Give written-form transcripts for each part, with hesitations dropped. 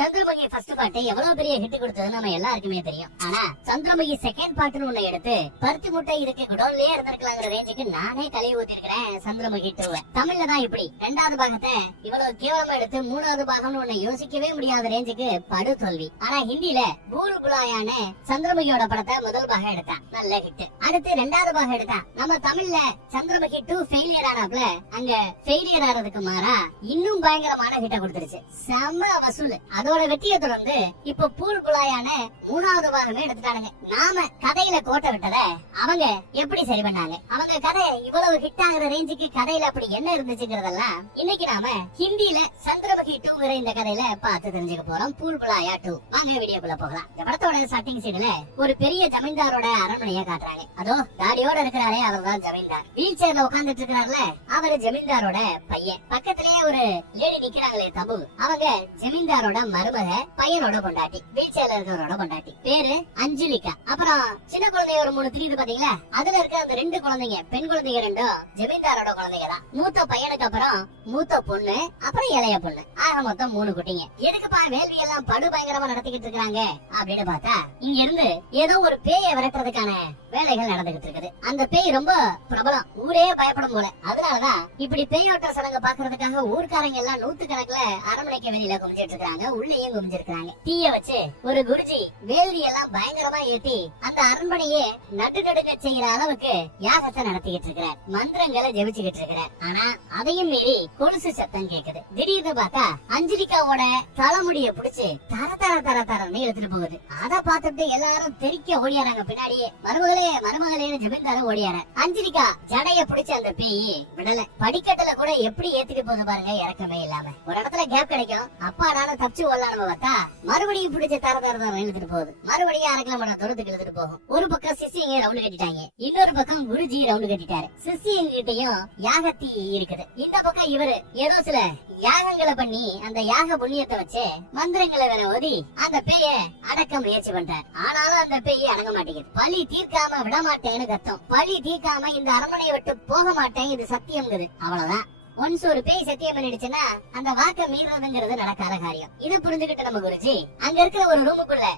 Chandramukhi first பாட்டு எவ்வளவு பெரிய ஹிட் கொடுத்தது நம்ம எல்லாருக்குமே தெரியும். ஆனா சந்திரமுகி செகண்ட் பாட்டுன்னு ஒண்ணு எடுத்து பருத்தி முட்டை இருக்கு குடோன்லயே இருந்திருக்கலாங்கிற ரேஞ்சுக்கு நானே கழுவி ஊத்திருக்கிறேன் சந்திரமுகி 2. தமிழ்ல தான் இப்படி ரெண்டாவது பாகத்தை இவ்வளவு கேவலமா எடுத்து மூணாவது பாகம்னு ஒண்ணு யோசிக்கவே முடியாத ரேஞ்சுக்கு படு தோல்வி. ஆனா ஹிந்தில பூல் புலாயான சந்திரமுகியோட படத்தை முதல் பாகம் எடுத்தான், நல்ல ஹிட். அடுத்து ரெண்டாவது பாகம் எடுத்தான். நம்ம தமிழ்ல சந்திரமுகி 2 ஃபெயிலியர் ஆனாப்ல அங்க ஃபெயிலியர் ஆறதுக்கு மாறா இன்னும் பயங்கரமான ஹிட்ட கொடுத்துருச்சு, செம்ம வசூல். அதோட வெற்றியை தொடர்ந்து இப்ப பூல் புலாயான மூணாவது பாகமே எடுத்துட்டானுங்க. நாம கதையில கோட்டை விட்டத அவங்க எப்படி சரி பண்ணாங்க, அவங்க கதை இவ்வளவு ஹிட் ஆகிற ரேஞ்சுக்கு கதையில அப்படி என்ன இருந்துச்சுங்கிறதெல்லாம் இன்னைக்கு நாம ஹிந்தில சந்திரமுகி 2 இந்த கதையில பார்த்து தெரிஞ்சுக்க போறோம். பூல் புலாயா 2 வாங்க வீடியோக்குள்ள போகலாம். இந்த படத்தோட ஸ்டார்டிங் சீன்ல ஒரு பெரிய ஜமீன்தாரோட அரண்மனையை காட்டுறாங்க. அதோ தாடியோட இருக்கிறாரே அவர் தான் ஜமீன்தார். வீல் சேர்ல உட்கார்ந்துட்டு இருக்கிறார்ல அவரு ஜமீன்தாரோட பையன். பக்கத்திலேயே ஒரு லேடி நிக்கிறாங்களே தபு, அவங்க ஜமீன்தாரோட மருமக, பையனோட பொண்டாட்டி, வீல் சேர்ல இருக்கிறவரோட பொண்டாட்டி. பேரு அஞ்சலிகா. அப்புறம் சின்ன குழந்தைய ஒரு 3 தெரியுது பாத்தீங்களா, அதுல இருக்க அந்த 2 குழந்தைங்க பெண் குழந்தைங்க ரெண்டும் ஜமீன்தாரோட குழந்தைங்க தான். மூத்த பையனுக்கு அப்புறம் மூத்த பொண்ணு, அப்புறம் இளைய பொண்ணு, ஆக மொத்தம் 3 குட்டிங்க. எதுக்குப்பா வேள்வி எல்லாம் படு பயங்கரமா நடத்திக்கிட்டு இருக்காங்க அப்படின்னு பார்த்தா இங்க இருந்து ஏதோ ஒரு பேயை விரட்டுறதுக்கான வேலைகள் நடந்துகிட்டு இருக்குது. அந்த பேய் ரொம்ப பிரபலம், ஊரே பயப்படும் போல. அதனாலதான் இப்படி பேயோட்ட சடங்கு பாக்குறதுக்காக ஊர்க்காரங்க எல்லாம் 100 கணக்குல அரண்மனைக்கு வெளியில குமிஞ்சிட்டு இருக்காங்க, உள்ளேயும் குமிஞ்சிருக்காங்க. தீய வச்சு ஒரு குருஜி வேள்வி எல்லாம் பயங்கரமா ஏத்தி அந்த அரண்மனையே நட்டு நடுக்க செய்யற அளவுக்கு யாகத்தை நடத்திக்கிட்டு இருக்கிறார், மந்திரங்களை ஜெபிச்சுக்கிட்டு இருக்கிறார். ஆனா அதையும் மீறி கொலுசு சத்தம் கேக்குது. திடீர்னு பார்த்தா அஞ்சலிகாவோட தலைமுடிய புடிச்சு தர தர தர தரன்னு எடுத்துட்டு போகுது. அதை பார்த்துட்டு எல்லாரும் தெரிக்க ஓடியாராங்க பின்னாடியே. மருமகளே ஜமீன்தார ஓடியார. அஞ்சலிகா ஜடைய பிடிச்ச அந்த பேய் விடல. படிக்கட்டுல கூட எப்படி ஏத்திட்டு போகுது பாருங்க, இறக்கமே இல்லாம. ஒரு இடத்துல கேப் கிடைக்கும், அப்பா நானும் தப்பிச்சு ஓடலான்னு பார்த்தா மறுபடியும் பிடிச்ச தர தர தர இழுத்துட்டு போகுது. மறுபடியும் 1/2 கிலோமீட்டர் தூரத்துக்கு இழுத்துட்டு போகும். ஒரு பக்கம் சிசிங்க ரவுண்டு கட்டிட்டாங்க, இன்னொரு பக்கம் குருஜி ரவுண்டு கட்டிட்டாரு. சிசிங்க கிட்டையும் யாகத்தி இருக்குது. இந்த பக்கம் இவரு ஏதோ சில யாகங்களை பண்ணி அந்த யாக புண்ணியத்தை வச்சு மந்திரங்களை வேற ஓதி அந்த பேய அடக்க முயற்சி பண்றாரு. ஆனாலும் அந்த பேய் அடங்க மாட்டேங்குது. பழி தீர்க்காம விட மாட்டேன்னு கத்தம். பழி தீர்க்காம இந்த அரண்மனையை விட்டு போக மாட்டேன், இது சத்தியம்ங்குது. அவ்வளவுதான். ஒன்ஸ் ஒரு பேய் சத்தியம் பண்ணிடுச்சுன்னா அந்த வாக்க மீறதுங்கிறது நடக்காத காரியம். இதை புரிஞ்சுக்கிட்டு நம்ம குருஜி அங்க இருக்கிற ஒரு ரூமுக்குள்ள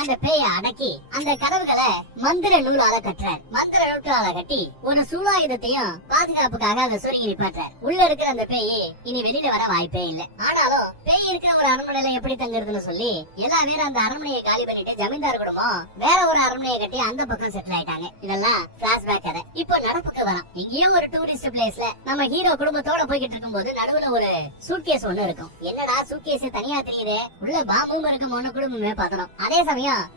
அந்த பேய அடக்கி அந்த கதவுகளை மந்திர நூலால கட்டுறார். மந்திர நூலால கட்டி ஒரு சூலாயுதத்தையும் பாதுகாப்புக்காக அந்த சொருகி நிப்பாட்டுறார். உள்ள இருக்கிற அந்த பேய் இனி வெளியில வர வாய்ப்பே இல்ல. ஆனாலும் பேய் இருக்கிற ஒரு அரண்மனையில எப்படி தங்குறதுன்னு சொல்லி எல்லா பேரும் அந்த அரண்மனையை காலி பண்ணிட்டு ஜமீன்தார் குடும்பம் வேற ஒரு அரண்மனையை கட்டி அந்த பக்கம் செட்டில் ஆயிட்டாங்க. இதெல்லாம் பிளாஷ்பேக் கதை. இப்போ நடப்புக்கு வரோம். எங்கேயோ ஒரு டூரிஸ்ட் பிளேஸ்ல நம்ம ஹீரோ குடும்பத்தோட போய்கிட்டு இருக்கும் போது நடுவுல ஒரு சூட்கேஸ் ஒண்ணு இருக்கும். என்னடா சூட்கேஸ் தனியா தெரியுது, உள்ள பாம்பும் இருக்குமோன்னு குடும்பமே பார்த்தோம். அதே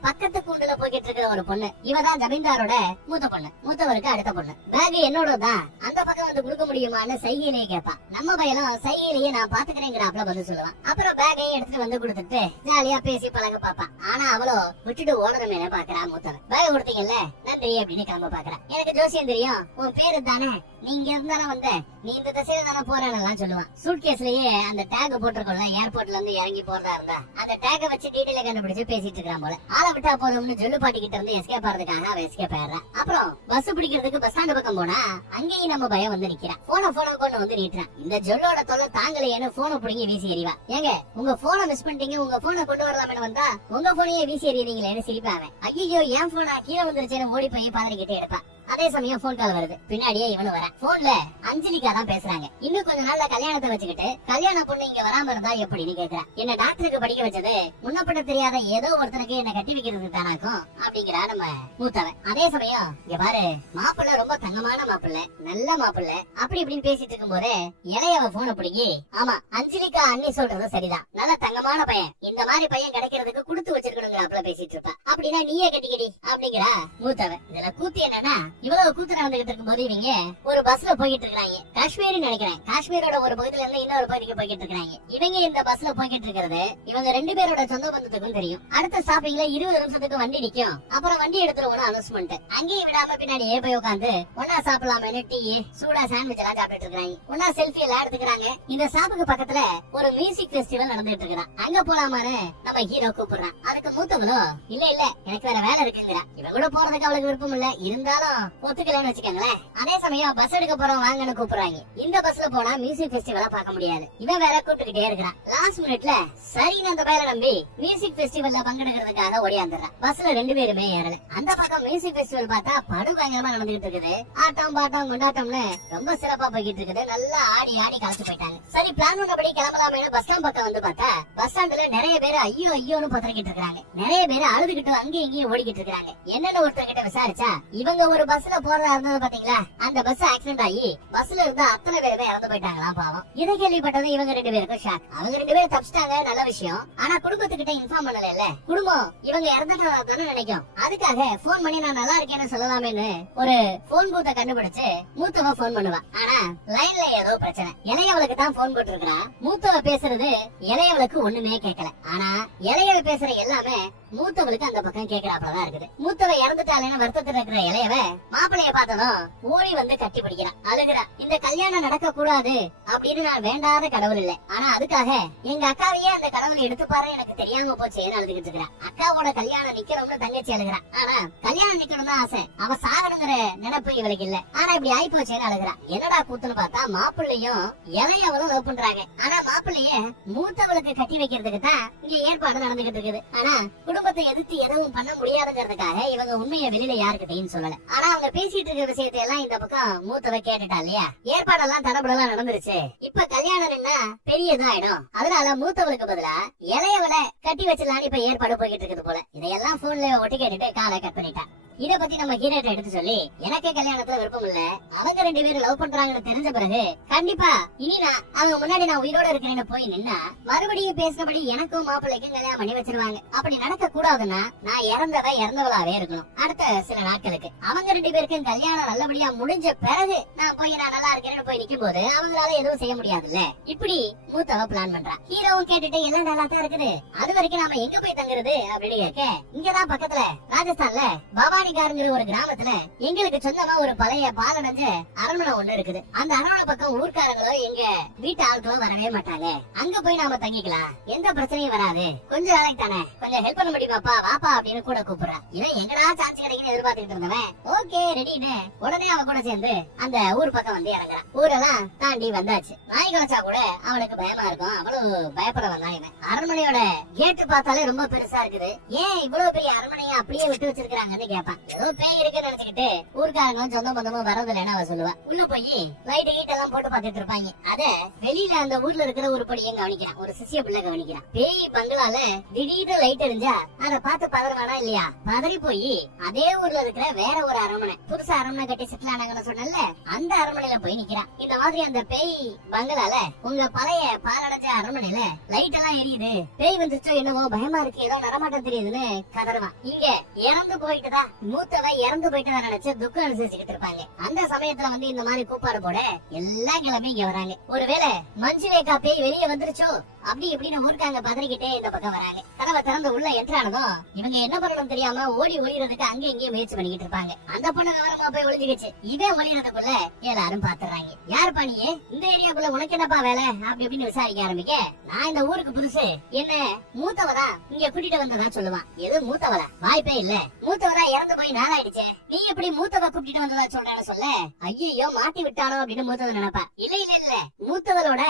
பக்கத்து கூண்டுல போய்கிட்டு இருக்கிற ஒரு பொண்ணு, இவதான் ஜமீன்தாரோட மூத்த பொண்ணு, மூத்தவருக்கு அடுத்த பொண்ணு. பேக் என்னோட தான், அந்த பக்கம் வந்து கொடுக்க முடியுமான்னு சைகையிலேயே கேட்பான். நம்ம பையனும் சைகையிலேயே நான் பாத்துக்கிறேங்கிறாப்ல பதில் சொல்லுவான். அப்புறம் பேக்கையும் எடுத்துட்டு வந்து கொடுத்துட்டு ஜாலியா பேசி பழக பாப்பான். ஆனா அவளோ விட்டுட்டு ஓடணுமே பாக்குறா. மூத்தவன் பேக் கொடுத்தீங்கல்ல நன்றி அப்படின்னு கிளம்ப பாக்குறான். எனக்கு ஜோசியம் தெரியும், உன் பேரு தானே, நீங்க இருந்தாலும் வந்த, நீ இந்த திசையில தானே போறான்னு சொல்லுவான். சூட்கேஸ்லயே அந்த டேக் போட்டிருக்கோம்ல, ஏர்போர்ட்ல இருந்து இறங்கி போறதா இருந்தா அந்த டேக வச்சு டீடைல கண்டுபிடிச்சு பேசிட்டு இருக்கான் போல. ஆளை விட்டா போதும்னு ஜொல்லு பாட்டி கிட்ட இருந்து எஸ்கேப் ஆறதுக்காக அவ எஸ்கேப் ஆயிடுறான். அப்புறம் பஸ் பிடிக்கிறதுக்கு பஸ் ஸ்டாண்ட் பக்கம் போனா அங்கேயும் நம்ம பயம் வந்து நிக்கிறான். போன கொண்டு வந்து நீட்டுறான். இந்த ஜொல்லோட தொல்லை தாங்கலையேன்னு போனை புடிங்கி வீசி எறிவான். ஏங்க உங்க போனை மிஸ் பண்ணிட்டீங்க, உங்க போனை கொண்டு வரலாம்னு வந்தா உங்க போனையே வீசி எறியறீங்களேன்னு சிரிப்பாங்க. ஐயோ என் போனா கீழே வந்துருச்சேன்னு ஓடி போய் பாதிரிக்கிட்டே எடுப்பான். அதே சமயம் போன் கால் வருது. பின்னாடியே இவனு வர. போன்ல அஞ்சலிகா தான் பேசுறாங்க. இன்னும் கொஞ்ச நாள்ல கல்யாணத்தை வச்சுக்கிட்டு கல்யாண பொண்ணு இங்க வராம இருந்தா எப்படின்னு கேக்குறா. என்ன டாக்டருக்கு படிக்க வச்சது முன்னப்பட்ட தெரியாத ஏதோ ஒருத்தருக்கு என்ன கட்டி வைக்கிறதுக்கு தானாக்கும் அப்படிங்கிறா நம்ம மூத்தவன். அதே சமயம் இங்க பாரு, மாப்பிள்ள ரொம்ப தங்கமான மாப்பிள்ள, நல்ல மாப்பிள்ள அப்படி இப்படின்னு பேசிட்டு இருக்கும் போதே இளையவ போனை பிடிங்கி, ஆமா அஞ்சலிகா அண்ணி சொல்றது சரிதான், நல்ல தங்கமான பையன், இந்த மாதிரி பையன் கிடைக்கிறதுக்கு கொடுத்து வச்சிருக்கணுங்கிறாப்ல பேசிட்டு இருப்பா. அப்படின்னா நீயே கட்டிக்கடி அப்படிங்கிறா மூத்தவன். இதுல கூத்து என்னன்னா, இவ்வளவு கூத்து நடந்துகிட்டு இருக்கும் போது இவங்க ஒரு பஸ்ல போய்கிட்டு இருக்காங்க. காஷ்மீர் நினைக்கிறேன், காஷ்மீரோட ஒரு பகுதியில இருந்து இன்னொரு பகுதிக்கு போய்கிட்டு இருக்காங்க. இவங்க இந்த பஸ்ல போய்கிட்டு இருக்கிறது இவங்க 2 பேரோட சொந்த பந்தத்துக்கும் தெரியும். அடுத்த ஸ்டாப்பிங்ல 20 நிமிஷத்துக்கு வண்டி நிக்கும். அப்புறம் வண்டி எடுத்துருவோம் அனௌன்ஸ்மெண்ட். அங்கேயும் விடாம பின்னாடியே போய் உட்காந்து ஒன்னா சாப்பிடலாமே டீ சூடா சாண்ட்விச் எல்லாம் சாப்பிட்டு இருக்காங்க. ஒன்னா செல்ஃபி எல்லாம் எடுத்துக்கிறாங்க. இந்த ஷாப்புக்கு பக்கத்துல ஒரு மியூசிக் பெஸ்டிவல் நடந்துட்டு இருக்கிறான். அங்க போலாமான்னு நம்ம ஹீரோ கூப்பிடுறான். அதுக்கு மூத்தவங்களும் இல்ல இல்ல எனக்கு வேற வேலை இருக்குங்கிறா. இவன் கூட போறதுக்கு அவளுக்கு விருப்பம் இல்ல, இருந்தாலும் ஒத்துக்கலன்னு வச்சுக்கோங்களேன். அதே சமயம் பஸ் எடுக்க போறோம் வாங்கன்னு கூப்பிடுறாங்க. இந்த பஸ்ல போனா மியூசிக் ஃபெஸ்டிவலா பார்க்க முடியாது. இவன் வேற கூப்பிட்டுக்கிட்டே இருக்கிறான். லாஸ்ட் மினிட்ல சரின்னு அந்த பையனை நம்பி மியூசிக் ஃபெஸ்டிவல்ல பங்கெடுக்கிறதுக்காக ஓடியாந்துடுறான். பஸ்ல 2 பேருமே ஏறல. அந்த பக்கம் மியூசிக் ஃபெஸ்டிவல் பார்த்தா படு பயங்கரமா நடந்துகிட்டு இருக்குது. ஆட்டம் பாட்டம் கொண்டாட்டம்னு ரொம்ப சிறப்பா போய்கிட்டு இருக்குது. நல்லா ஆடி ஆடி கலந்து போயிட்டாங்க. சரி பிளான் பண்ணபடி கிளம்பலாமே பஸ் ஸ்டாண்ட் பக்கம் வந்து பார்த்தா பஸ் ஸ்டாண்ட்ல நிறைய பேர் ஐயோ ஐயோன்னு பத்திரிக்கிட்டு இருக்காங்க. நிறைய பேர் அழுதுகிட்டு அங்கேயும் இங்கேயும் ஓடிக்கிட்டு இருக்காங்க. என்னன்னு ஒருத்தர் கிட்ட விசாரிச்சா இவங்க ஒரு பஸ்ல போறதா இருந்தது பாத்தீங்களா, அந்த பஸ் ஆக்சிடென்ட் ஆகி பஸ்ல இருந்த அத்தனை பேருமே இறந்து போயிட்டாங்களா பாவம். இதை கேள்விப்பட்டது இவங்க 2 பேருக்கும் ஷாக். அவங்க 2 பேரும் தப்பிச்சிட்டாங்க, நல்ல விஷயம். ஆனா குடும்பத்துக்கிட்ட இன்ஃபார்ம் பண்ணல. குடும்பம் இவங்க இறந்துட்டு நினைக்கும். அதுக்காக போன் பண்ணி நான் நல்லா இருக்கேன்னு சொல்லலாமேன்னு ஒரு போன் பூத்தை கண்டுபிடிச்சு மூத்தவ போன் பண்ணுவா. ஆனா லைன்ல ஏதோ பிரச்சனை. இளையவளுக்கு தான் போன் போட்டு இருக்கா. மூத்தவ பேசுறது இளையவளுக்கு ஒண்ணுமே கேட்கல. ஆனா இளையவ பேசுற எல்லாமே மூத்தவளுக்கு அந்த பக்கம் கேட்கறாப்லதான் இருக்குது. மூத்தவ இறந்துட்டாலேன்னு வருத்தத்துல இருக்கிற இளையவ மாப்பிளைய பார்த்ததும் ஓடி வந்து கட்டி பிடிக்கிறான், அழுகிறா. இந்த கல்யாணம் நடக்க கூடாது அப்படின்னு நான் வேண்டாத கடவுள் இல்ல, ஆனா அதுக்காக எங்க அக்காவையே அந்த கடவுள் எடுத்துப்பாரு எனக்கு தெரியாம போச்சேன்னு அழுதுகிட்டு இருக்கிறான். அக்காவோட கல்யாணம் நிக்கணும்னு தங்கச்சி அழுகிறா. ஆனா கல்யாணம் நிக்கணும் தான் ஆசை, அவ சாகணுங்கிற நினைப்பு இவளுக்கு இல்ல. ஆனா இப்படி ஆயி போச்சேன்னு அழுகிறா. என்னடா கூத்துன்னு பார்த்தா மாப்பிள்ளையும் இளையவளும் லவ் பண்றாங்க. ஆனா மாப்பிள்ளைய மூத்தவளுக்கு கட்டி வைக்கிறதுக்கு தான் இங்க ஏற்பாடு நடந்துகிட்டு இருக்குது. ஆனா குடும்பத்தை எதிர்த்து எதுவும் பண்ண முடியாதுங்கிறதுக்காக இவங்க உண்மையை வெளியில யாருக்கிட்டையும் சொல்லல. ஆனா அவங்க பேசிட்டு இருக்க விஷயத்தை எல்லாம் இந்த பக்கம் மூத்தவ கேட்டுட்டா இல்லையா. ஏற்பாடெல்லாம் தடபடலாம் நடந்துருச்சு. இப்ப கல்யாணம்னா பெரியதாயிடும். அதனால மூத்தவளுக்கு பதிலா இளையவளை கட்டி வச்சிடலான்னு இப்ப ஏற்பாடு போய்கிட்டு இருக்குது போல. இதையெல்லாம் போன்ல ஒட்டி கேட்டுட்டு காலை கட் பண்ணிட்டான். இத பத்தி நம்ம ஹீரோட்ட எடுத்து சொல்லி எனக்கே கல்யாணத்துல விருப்பம் இல்ல, அவங்க 2 பேரும் லவ் பண்றாங்கன்னு தெரிஞ்ச பிறகு கண்டிப்பா இனி நான் அவங்க முன்னாடி நான் உயிரோட இருக்கிறேன்னு போய் நின்னா மறுபடியும் பேசினபடி எனக்கும் மாப்பிள்ளைக்கும் கல்யாணம் பண்ணி வச்சிருவாங்க. அப்படி நடக்க கூடாதுன்னா நான் இறந்தவளாவே இருக்கணும். அடுத்த சில நாட்களுக்கு அவங்க 2 பேருக்கும் கல்யாணம் நல்லபடியா முடிஞ்ச பிறகு நான் போய் நான் நல்லா இருக்கேன்னு போய் நிக்கும் போது அவங்களால எதுவும் செய்ய முடியாதுல்ல. இப்படி மூத்தவ பிளான் பண்றான். ஹீரோவும் கேட்டுட்டு எல்லாம் நல்லா தான் இருக்குது, அது வரைக்கும் நாம எங்க போய் தங்குறது அப்படின்னு கேட்க இங்கதான் பக்கத்துல ராஜஸ்தான்ல பவானிகார்ங்கிற ஒரு கிராமத்துல எங்களுக்கு சொந்தமா ஒரு பழைய பாலடைஞ்ச அரண்மனை ஒண்ணு இருக்குது. அந்த அரண்மனை பக்கம் ஊர்க்காரங்களும் எங்க வீட்டு ஆட்களும் வரவே மாட்டாங்க. அங்க போய் நாம தங்கிக்கலாம், எந்த பிரச்சனையும் வராது. கொஞ்சம் நாளைக்கு தானே, கொஞ்சம் ஹெல்ப் பண்ண முடியுமாப்பா வாப்பா அப்படின்னு கூட கூப்பிடுறா. இவன் எங்கடா சான்ஸ் கிடைக்குன்னு எதிர்பார்த்துட்டு இருந்தவன் ஓகே ரெடின்னு உடனே அவன் கூட சேர்ந்து அந்த ஊர் பக்கம் வந்து இறங்குறான். ஊரெல்லாம் தாண்டி வந்தாச்சு. நாய் கவச்சா கூட அவனுக்கு பயமா இருக்கும், அவ்வளவு பயப்பட வந்தான் இவன். அரண்மனையோட கேட்டு பார்த்தாலே ரொம்ப பெருசா இருக்குது. ஏன் இவ்வளவு பெரிய அரண்மனையை அப்படியே விட்டு வச்சிருக்காங்கன்னு கேட்பான். ஏதோ பேய் இருக்குன்னு நினைச்சுக்கிட்டு ஊர்க்காரங்களும் சொந்த பந்தமும் வரதில்லைன்னு அவன் சொல்லுவா. உள்ள போய் லைட் கீட் எல்லாம் போட்டு பாத்துட்டு இருப்பாங்க. அத வெளியில அந்த ஊர்ல இருக்கிற ஒரு படியும் கவனிக்கிறான், ஒரு சிசிய பிள்ளை கவனிக்கிறான். பேய் பங்களால திடீர்னு லைட் எரிஞ்சா அதை பார்த்து பதறானா இல்லையா, பதறி போய் அதே ஊர்ல இருக்கிற வேற ஒரு அரண்மனை புதுசா அரண்மனை கட்டி செட்டில் ஆனாங்கன்னு சொன்னல அந்த அரண்மனையில போய் நிக்கிறான். இந்த மாதிரி அந்த பேய் பங்களால உங்க பழைய பாலடைஞ்ச அரண்மனையில லைட் எல்லாம் எரியுது, பேய் வந்துருச்சோ என்னவோ பயமா இருக்கு, ஏதோ நடமாட்டம் தெரியுதுன்னு கதறுவான். இங்க இறந்து போயிட்டுதான் மூத்தவ இறந்து போயிட்டு நினைச்சு துக்கம் அனுசரிச்சுக்கிட்டு இருப்பாங்க. அந்த சமயத்துல வந்து இந்த மாதிரி கூப்பாடு போட எல்லா கிழமை இங்க வராங்க. ஒருவேளை மஞ்சுரேகா பேய் வெளியே வந்துருச்சோ அப்படி இப்படின்னு ஊருக்காங்க பதறிக்கிட்டே இந்த பக்கம் வராங்க. கதவை திறந்து உள்ள என்ட்ரானதும் இவங்க என்ன பண்ணணும் தெரியாம ஓடி ஒளிறதுக்கு அங்க இங்கேயும் முயற்சி பண்ணிக்கிட்டு இருப்பாங்க. அந்த பொண்ணு கவனமா போய் ஒளிஞ்சுக்கிச்சு. இவன் ஒளிறதுக்குள்ள எல்லாரும் பாத்துறாங்க. யார் பாணியே இந்த ஏரியாக்குள்ள உனக்கு என்னப்பா வேலை அப்படி இப்படின்னு விசாரிக்க ஆரம்பிக்க நான் இந்த ஊருக்கு புதுசு, என்ன மூத்தவதா இங்க கூட்டிட்டு வந்ததா சொல்லுவான். எது மூத்தவளா, வாய்ப்பே இல்ல, மூத்தவதா இறந்து போய் நாளாயிடுச்சு, நீ எப்படி மூத்தவ கூட்டிட்டு வந்ததா சொல்றேன்னு சொல்ல ஐயோ மாட்டி விட்டானோ அப்படின்னு மூத்தவ நினைப்பா. இல்ல இல்ல இல்ல மூத்தவளோட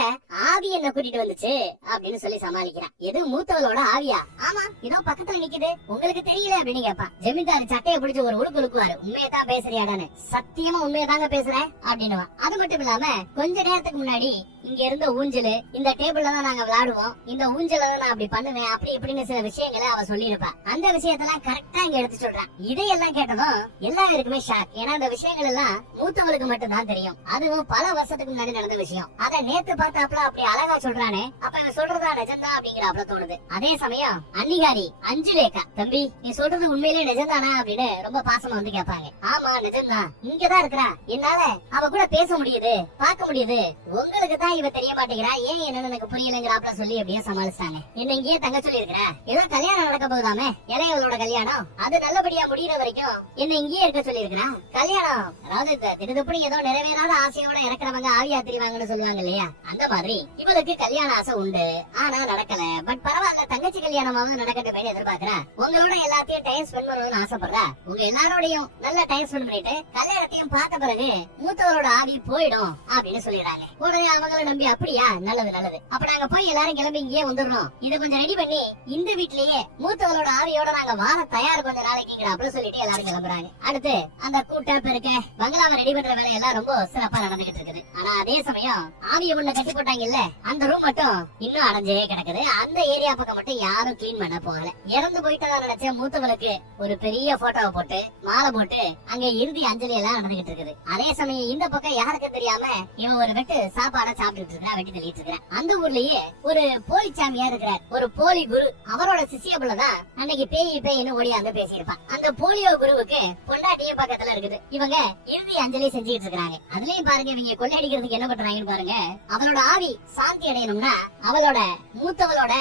ஆவி என்ன கூட்டிட்டு வந்துச்சு அப்படின்னு சொல்லி சமாளிக்கிறான். எது மூத்தவளோட ஆவியா, ஆமா இதோ பக்கத்துல நிக்குது உங்களுக்கு தெரியல அப்படின்னு கேட்பான். ஜமீன்தார் சட்டையை பிடிச்சு ஒரு உழுக்கு உழுக்குவாரு, உண்மையதான் பேசுறியாடான்னு. சத்தியமா உண்மையதாங்க பேசுறேன் அப்படின்னு. அது மட்டும் இல்லாம கொஞ்ச நேரத்துக்கு முன்னாடி இங்க இருந்த ஊஞ்சலு இந்த டேபிள்ல தான் நாங்க விளையாடுவோம், இந்த ஊஞ்சல தான் நான் அப்படி பண்ணுவேன் அப்படி இப்படின்னு சில விஷயங்களை அவ சொல்லிருப்பா. அந்த விஷயத்தெல்லாம் கரெக்டா இங்க எடுத்து சொல்றான். இதையெல்லாம் கேட்டதும் எல்லாருக்குமே ஷாக். ஏன்னா அந்த விஷயங்கள் எல்லாம் மூத்தவளுக்கு மட்டும் தான் தெரியும். அதுவும் பல வருஷத்துக்கு முன்னாடி நடந்த விஷயம். அதை நேத்து பார்த்தாப்ல அப்படி அழகா சொல்றானே, அப்ப இவன் சொல்றதா நிஜம்தான் அப்படிங்கிறாப்ல தோணுது. அதே சமயம் அன்னிகாரி அஞ்சுலேக்கா, தம்பி நீ சொல்றது உண்மையிலேயே நிஜம்தானா அப்படின்னு ரொம்ப பாசமா வந்து கேட்பாங்க. ஆமா நிஜம்தான், இங்கதான் இருக்கிறா, என்னால அவ கூட பேச முடியுது பார்க்க முடியுது, உங்களுக்கு தான் இவ தெரிய மாட்டேங்கிறா, ஏன் என்னன்னு எனக்கு புரியலங்கிறாப்ல சொல்லி அப்படியே சமாளிச்சாங்க. என்ன இங்கேயே தங்க சொல்லி இருக்கிற, ஏதோ கல்யாணம் நடக்க போகுதாமே இளையவளோட கல்யாணம், அது நல்லபடியா முடியற வரைக்கும் என்ன இங்கேயே இருக்க சொல்லி இருக்கிறா. கல்யாணம் அதாவது திருதுப்படி ஏதோ நிறைவேறாத ஆசையோட இறக்குறவங்க ஆவியா தெரிவாங்கன்னு சொல்லுவாங்க இல்லையா, அந்த மாதிரி இவளுக்கு கல்யாண ஆசை உண்டு ஆனா நடக்கல. பட் பரவாயில்ல தங்கச்சி கல்யாணமாவது நடக்கட்டும் எதிர்பார்க்கிறா. உங்களோட எல்லாத்தையும் டைம் ஸ்பெண்ட் பண்ணணும்னு ஆசைப்படுறா. உங்க எல்லாரோடையும் நல்ல டைம் ஸ்பெண்ட் பண்ணிட்டு கல்யாணத்தையும் பார்த்த பிறகு மூத்தவரோட ஆவி போயிடும் அப்படின்னு சொல்லிடுறாங்க. உடனே அவங்களை நம்பி அப்படியா, நல்லது நல்லது, அப்ப நாங்க போய் எல்லாரும் கிளம்பி இங்கே வந்துடுறோம், இதை கொஞ்சம் ரெடி பண்ணி இந்த வீட்லயே மூத்தவரோட ஆவியோட நாங்க வாழ தயார் கொஞ்ச நாளைக்கு அப்படின்னு சொல்லிட்டு எல்லாரும் கிளம்புறாங்க. அடுத்து அந்த கூட்ட பெருக்க பங்களாவை ரெடி பண்ற வேலை எல்லாம் ரொம்ப சிறப்பா நடந்துகிட்டு இருக்குது. ஆனா அதே சமயம் ஆவிய ஒண்ணு கட்டி போட்டாங்கல்ல, அந்த ரூம் மட்டும் இன்னும் அடைஞ்சே கிடக்குது. அந்த ஏரியா பக்கம் மட்டும் யாரும் கிளீன் பண்ண போகல. இறந்து போயிட்டு நினைச்ச மூத்தவளுக்கு ஒரு பெரிய போட்டோவை போட்டு மாலை போட்டு அங்க இறுதி அஞ்சலி எல்லாம் நடந்துகிட்டு இருக்குது. அதே சமயம் இந்த பக்கம் யாருக்கு தெரியாம இவன் ஒரு வெட்டு சாப்பாட சாப்பிட்டு இருக்கா, வெட்டி தள்ளிட்டு இருக்கிறான். அந்த ஊர்லயே ஒரு போலி சாமியா இருக்கிறார், ஒரு போலி குரு. அவரோட சிசிய புள்ளதான் அன்னைக்கு பேயின்னு ஓடியாந்து பேசியிருப்பான். அந்த போலியோ குருவுக்கு பொண்டாட்டியும் பக்கத்துல இருக்குது. இவங்க இறுதி அஞ்சலி செஞ்சுட்டு இருக்காங்க. அதுலயும் பாருங்க இவங்க கொள்ளையடிக்கிறதுக்கு என்ன பண்றாங்கன்னு பாருங்க. அவளோட ஆவி சாந்தி அடையணும்னா அவளோட மூத்தவளோட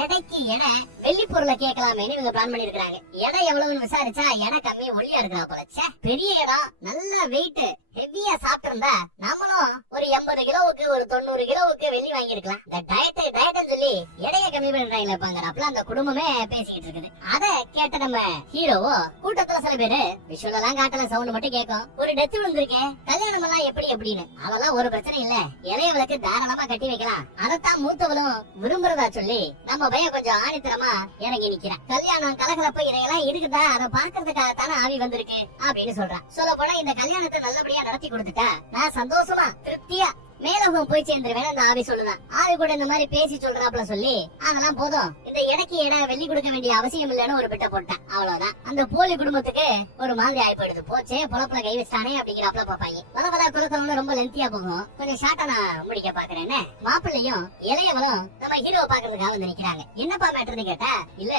எடைக்கு எடை வெள்ளி பொருளை கேட்கலாமே இவங்க பிளான் பண்ணி இருக்காங்க. எடை எவ்வளவுன்னு விசாரிச்சா எடை கம்மி, ஒல்லியா இருக்கிறா போல. பெரிய இடம், நல்ல வெயிட், ஹெவியா சாப்பிட்டு இருந்தா நம்மளும் ஒரு 80 கிலோவுக்கு ஒரு 90 கிலோவுக்கு வெள்ளி வாங்கிருக்கலாம். இந்த டயட் சொல்லி எடைய கம்மி பண்றாங்க. அப்பலாம் அந்த குடும்பமே பேசிக்கிட்டு இருக்குது. அத கேட்ட நம்ம ஹீரோவோ கூட்டத்துல சில பேரு விஷுவல் எல்லாம் காட்டல, சவுண்ட் மட்டும் கேட்கும். ஒரு டெத் விழுந்திருக்கேன், கல்யாணம் எல்லாம் எப்படி அப்படின்னு. அதெல்லாம் ஒரு பிரச்சனை இல்ல, இளையவளுக்கு தாராளமா கட்டி வைக்கலாம், அதத்தான் மூத்தவளும் விரும்புறதா சொல்லி நம்ம பையன் கொஞ்சம் ஆணித்தரமா இறங்கி நிக்கிறான். கல்யாணம் கலகலப்ப இதையெல்லாம் இருக்குதா, அதை பாக்குறதுக்காகத்தான ஆவி வந்திருக்கு அப்படின்னு சொல்றான். சொல்ல போனா இந்த கல்யாணத்தை நல்லபடியா நடத்தி கொடுத்துட்டா நான் சந்தோஷமா திருப்தியா மேலோகம் போய் சேர்ந்துருவேன் அந்த ஆவி சொல்லுதான். ஆவி கூட இந்த மாதிரி பேசி சொல்றாப்ல சொல்லி அதெல்லாம் போதும், இந்த இடைக்கு இட வெள்ளி கொடுக்க வேண்டிய அவசியம் இல்லன்னு ஒரு பிட்ட போட்டான். அவ்வளவுதான். அந்த போலி குடும்பத்துக்கு ஒரு மாதிரி ஆயிப்படுது. போச்சே பொழப்புல கை வச்சிட்டானே அப்படிங்கிறப்பல பாப்பாங்க. வளவலா குலக்கணும் ரொம்ப லென்த்தியா போகும். கொஞ்சம் ஷார்ட்டா நான் முடிக்க பாக்குறேன். மாப்பிள்ளையும் இளையவளும் நம்ம ஹீரோ பாக்குறதுக்காக வந்து நிக்கிறாங்க. என்னப்பா மேட்டர்னு கேட்டா, இல்ல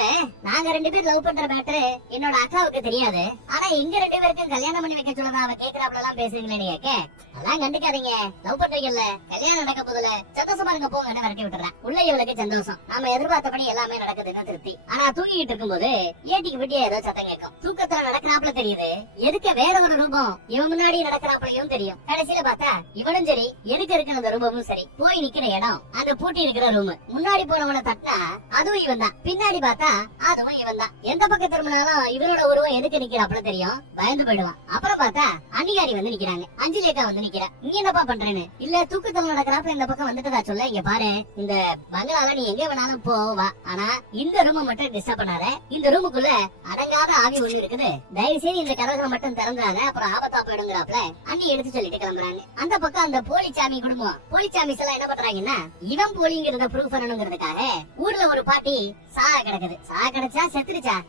நாங்க 2 பேரும் லவ் பண்ற மேட்டரு என்னோட அக்காவுக்கு தெரியாது, ஆனா எங்க 2 பேருக்கும் கல்யாணம் பண்ணி வைக்க சொல்லதான் அவ கேக்குறாப்ல எல்லாம் பேசுறீங்களே கேட்க, அதெல்லாம் கண்டுக்காதீங்க, லவ் பண்றீங்க கல்யாணம் நடக்க போதுல சந்தோஷமா இருக்க போங்க விரட்டி விட்டுறேன். உள்ள இவளுக்கு சந்தோஷம், நாம எதிர்பார்த்தபடி எல்லாமே நடக்குதுன்னு திருப்தி. ஆனா தூங்கிட்டு இருக்கும் போது ஏட்டிக்கு விட்டியா ஏதோ சத்தம் கேட்கும். தூக்கத்துல நடக்கிறாப்ல தெரியுது, எதுக்க வேற ஒரு ரூபம் இவன் முன்னாடி நடக்கிறாப்லயும் தெரியும். கடைசியில பார்த்தா இவனும் சரி எதுக்கு இருக்கிற அந்த ரூபமும் சரி போய் நிக்கிற இடம் அந்த பூட்டி இருக்கிற ரூம். முன்னாடி போனவனை தட்டா அதுவும் இவன் தான், பின்னாடி பார்த்தா அதுவும் இவன் தான். எந்த பக்கம் திரும்பினாலும் இவனோட உருவம் எதுக்கு நிக்கிறாப்ல தெரியும், பயந்து போயிடுவான். அப்புறம் பார்த்தா அன்னிகாரி வந்து நிக்கிறாங்க, அஞ்சலி அக்கா வந்து நிக்கிறா. இங்க என்னப்பா பண்றேன்னு, இல்ல தூக்கத்துல நடக்கிறாப்ப இந்த பக்கம் வந்துட்டதா சொல்ல, இங்க பாரு இந்த பங்களால நீ எங்க வேணாலும் போவா, ஆனா இந்த ரூம் மட்டும் டிஸ்டர்ப் பண்ணாத, இந்த ரூமுக்குள்ள அடங்காத ஆவி ஒண்ணு இருக்குது, தயவு செய்து இந்த கதவுகளை மட்டும் திறந்தாத, அப்புறம் ஆபத்தா போயிடுங்கிறாப்ல அண்ணி எடுத்து சொல்லிட்டு கிளம்புறாங்க. அந்த பக்கம் அந்த போலிச்சாமி குடும்பம் போலிச்சாமிஸ் எல்லாம் என்ன பண்றாங்கன்னா, இவன் போலிங்கிறத ப்ரூவ் பண்ணணுங்கிறதுக்காக ஊர்ல ஒரு பாட்டி சாக கிடக்குது. சாக கிடைச்சா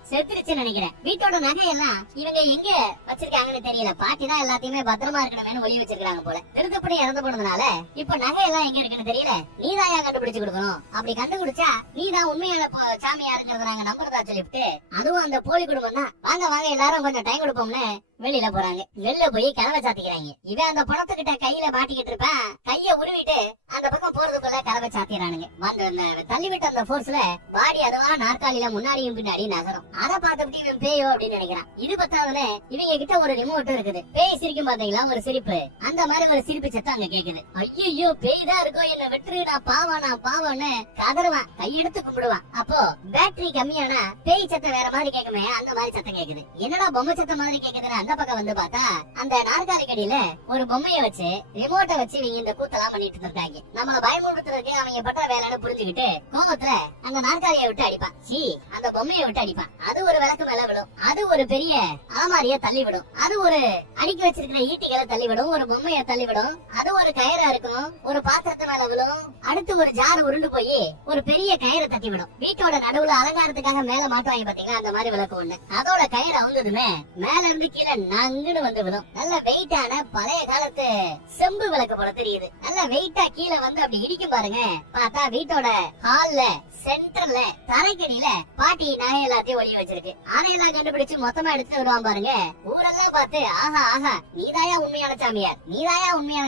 செத்துருச்சுன்னு நினைக்கிறேன். வீட்டோட நகையெல்லாம் இவங்க எங்க வச்சிருக்காங்கன்னு தெரியல, பாட்டி தான் எல்லாத்தையுமே பத்திரமா இருக்கணும்னு ஒளி வச்சிருக்காங்க போல. திருத்தப்படி இறந்து போனதுனால இப்ப நகையெல்லாம் எங்க இருக்குன்னு தெரியல, நீதான் கண்டுபிடிச்சு கொடுக்கணும், அப்படி கண்டுபிடிச்சா நீதான் உண்மையான சாமியாருங்கிறத நாங்க நம்புறதா சொல்லிவிட்டு, அதுவும் அந்த போலி குடும்பம் தான் வாங்க எல்லாரும் கொஞ்சம் டைம் கொடுப்போம்னு வெளியில போறாங்க. வெளில போய் கதவை சாத்திக்கிறாங்க. இவன் அந்த பணத்துக்கிட்ட கையில மாட்டிக்கிட்டு இருப்பான், கைய உருவிட்டு அந்த பக்கம் போறதுக்குள்ள கதவை சாத்திடுறானுங்க. தள்ளிவிட்டு அந்த போர்ஸ்ல பாடி அதுவா நாற்காலியில முன்னாடியும் பின்னாடி நகரும். அதை பார்த்துட்டு இவன் பேயோ அப்படின்னு நினைக்கிறான். இது பத்தாவதுன்னு இவங்க கிட்ட ஒரு ரிமோட் இருக்குது. பேய் சிரிக்கும் பாத்தீங்களா ஒரு சிரிப்பு, அந்த மாதிரி ஒரு சிரிப்பு சத்தம் அங்க கேக்குது. ஐயோ பேய் தான் இருக்கும், என்ன விட்டுரு, நான் பாவான்னு கதறுவான், கையெடுத்து கும்பிடுவான். அப்போ பேட்டரி கம்மியானா பேய் சத்தம் வேற மாதிரி கேக்குமே, அந்த மாதிரி சத்தம் கேக்குது. என்னடா பொம்மை சத்தம் மாதிரி கேக்குதுன்னு அந்த பக்கம் வந்து பார்த்தா அந்த நாற்காலி கடியில ஒரு பொம்மைய வச்சு ரிமோட்டை வச்சு இவங்க இந்த கூத்தெல்லாம் பண்ணிட்டு இருக்காங்க. நம்மள பயமுறுத்துறதுக்கு அவங்க பண்ற வேலைன்னு புரிஞ்சுக்கிட்டு கோபத்துல அந்த நாற்காலியை விட்டு அடிப்பான். அந்த பொம்மையை விட்டு அடிப்பான். அது ஒரு விளக்கு மேல விடும், அது ஒரு பெரிய அலமாரிய தள்ளி விடும், அது ஒரு அடுக்கி வச்சிருக்கிற ஈட்டிகளை தள்ளி விடும், ஒரு பொம்மையை தள்ளி விடும், அது ஒரு கயிறா இருக்கும், ஒரு பாத்திரத்து மேல விடும், அடுத்து ஒரு ஜார் உருண்டு போய் ஒரு பெரிய கயிறை தட்டி விடும். வீட்டோட நடுவுல அலங்காரத்துக்காக மேல மாட்டுவாங்க பாத்தீங்களா, அந்த மாதிரி விளக்கு ஒண்ணு. அதோட கயிறு அவுந்ததுமே மேல இருந்து கீழே நங்குன்னு வந்து விடும். நல்ல வெயிட்டான பழைய காலத்து செம்பு விளக்கு போல தெரியுது. நல்ல வெயிட்டா கீழே வந்து அப்படி இடிக்கும் பாருங்க. பார்த்தா வீட்டோட ஹால்ல சென்டர்ல தரைக்கடியில பாட்டி நகை எல்லாத்தையும் ஒளிய வச்சிருக்கு. அதையெல்லாம் கண்டுபிடிச்சு மொத்தமா எடுத்து வருவான் பாருங்க. ஊரெல்லாம் பார்த்து ஆஹா நீதாயா உண்மையான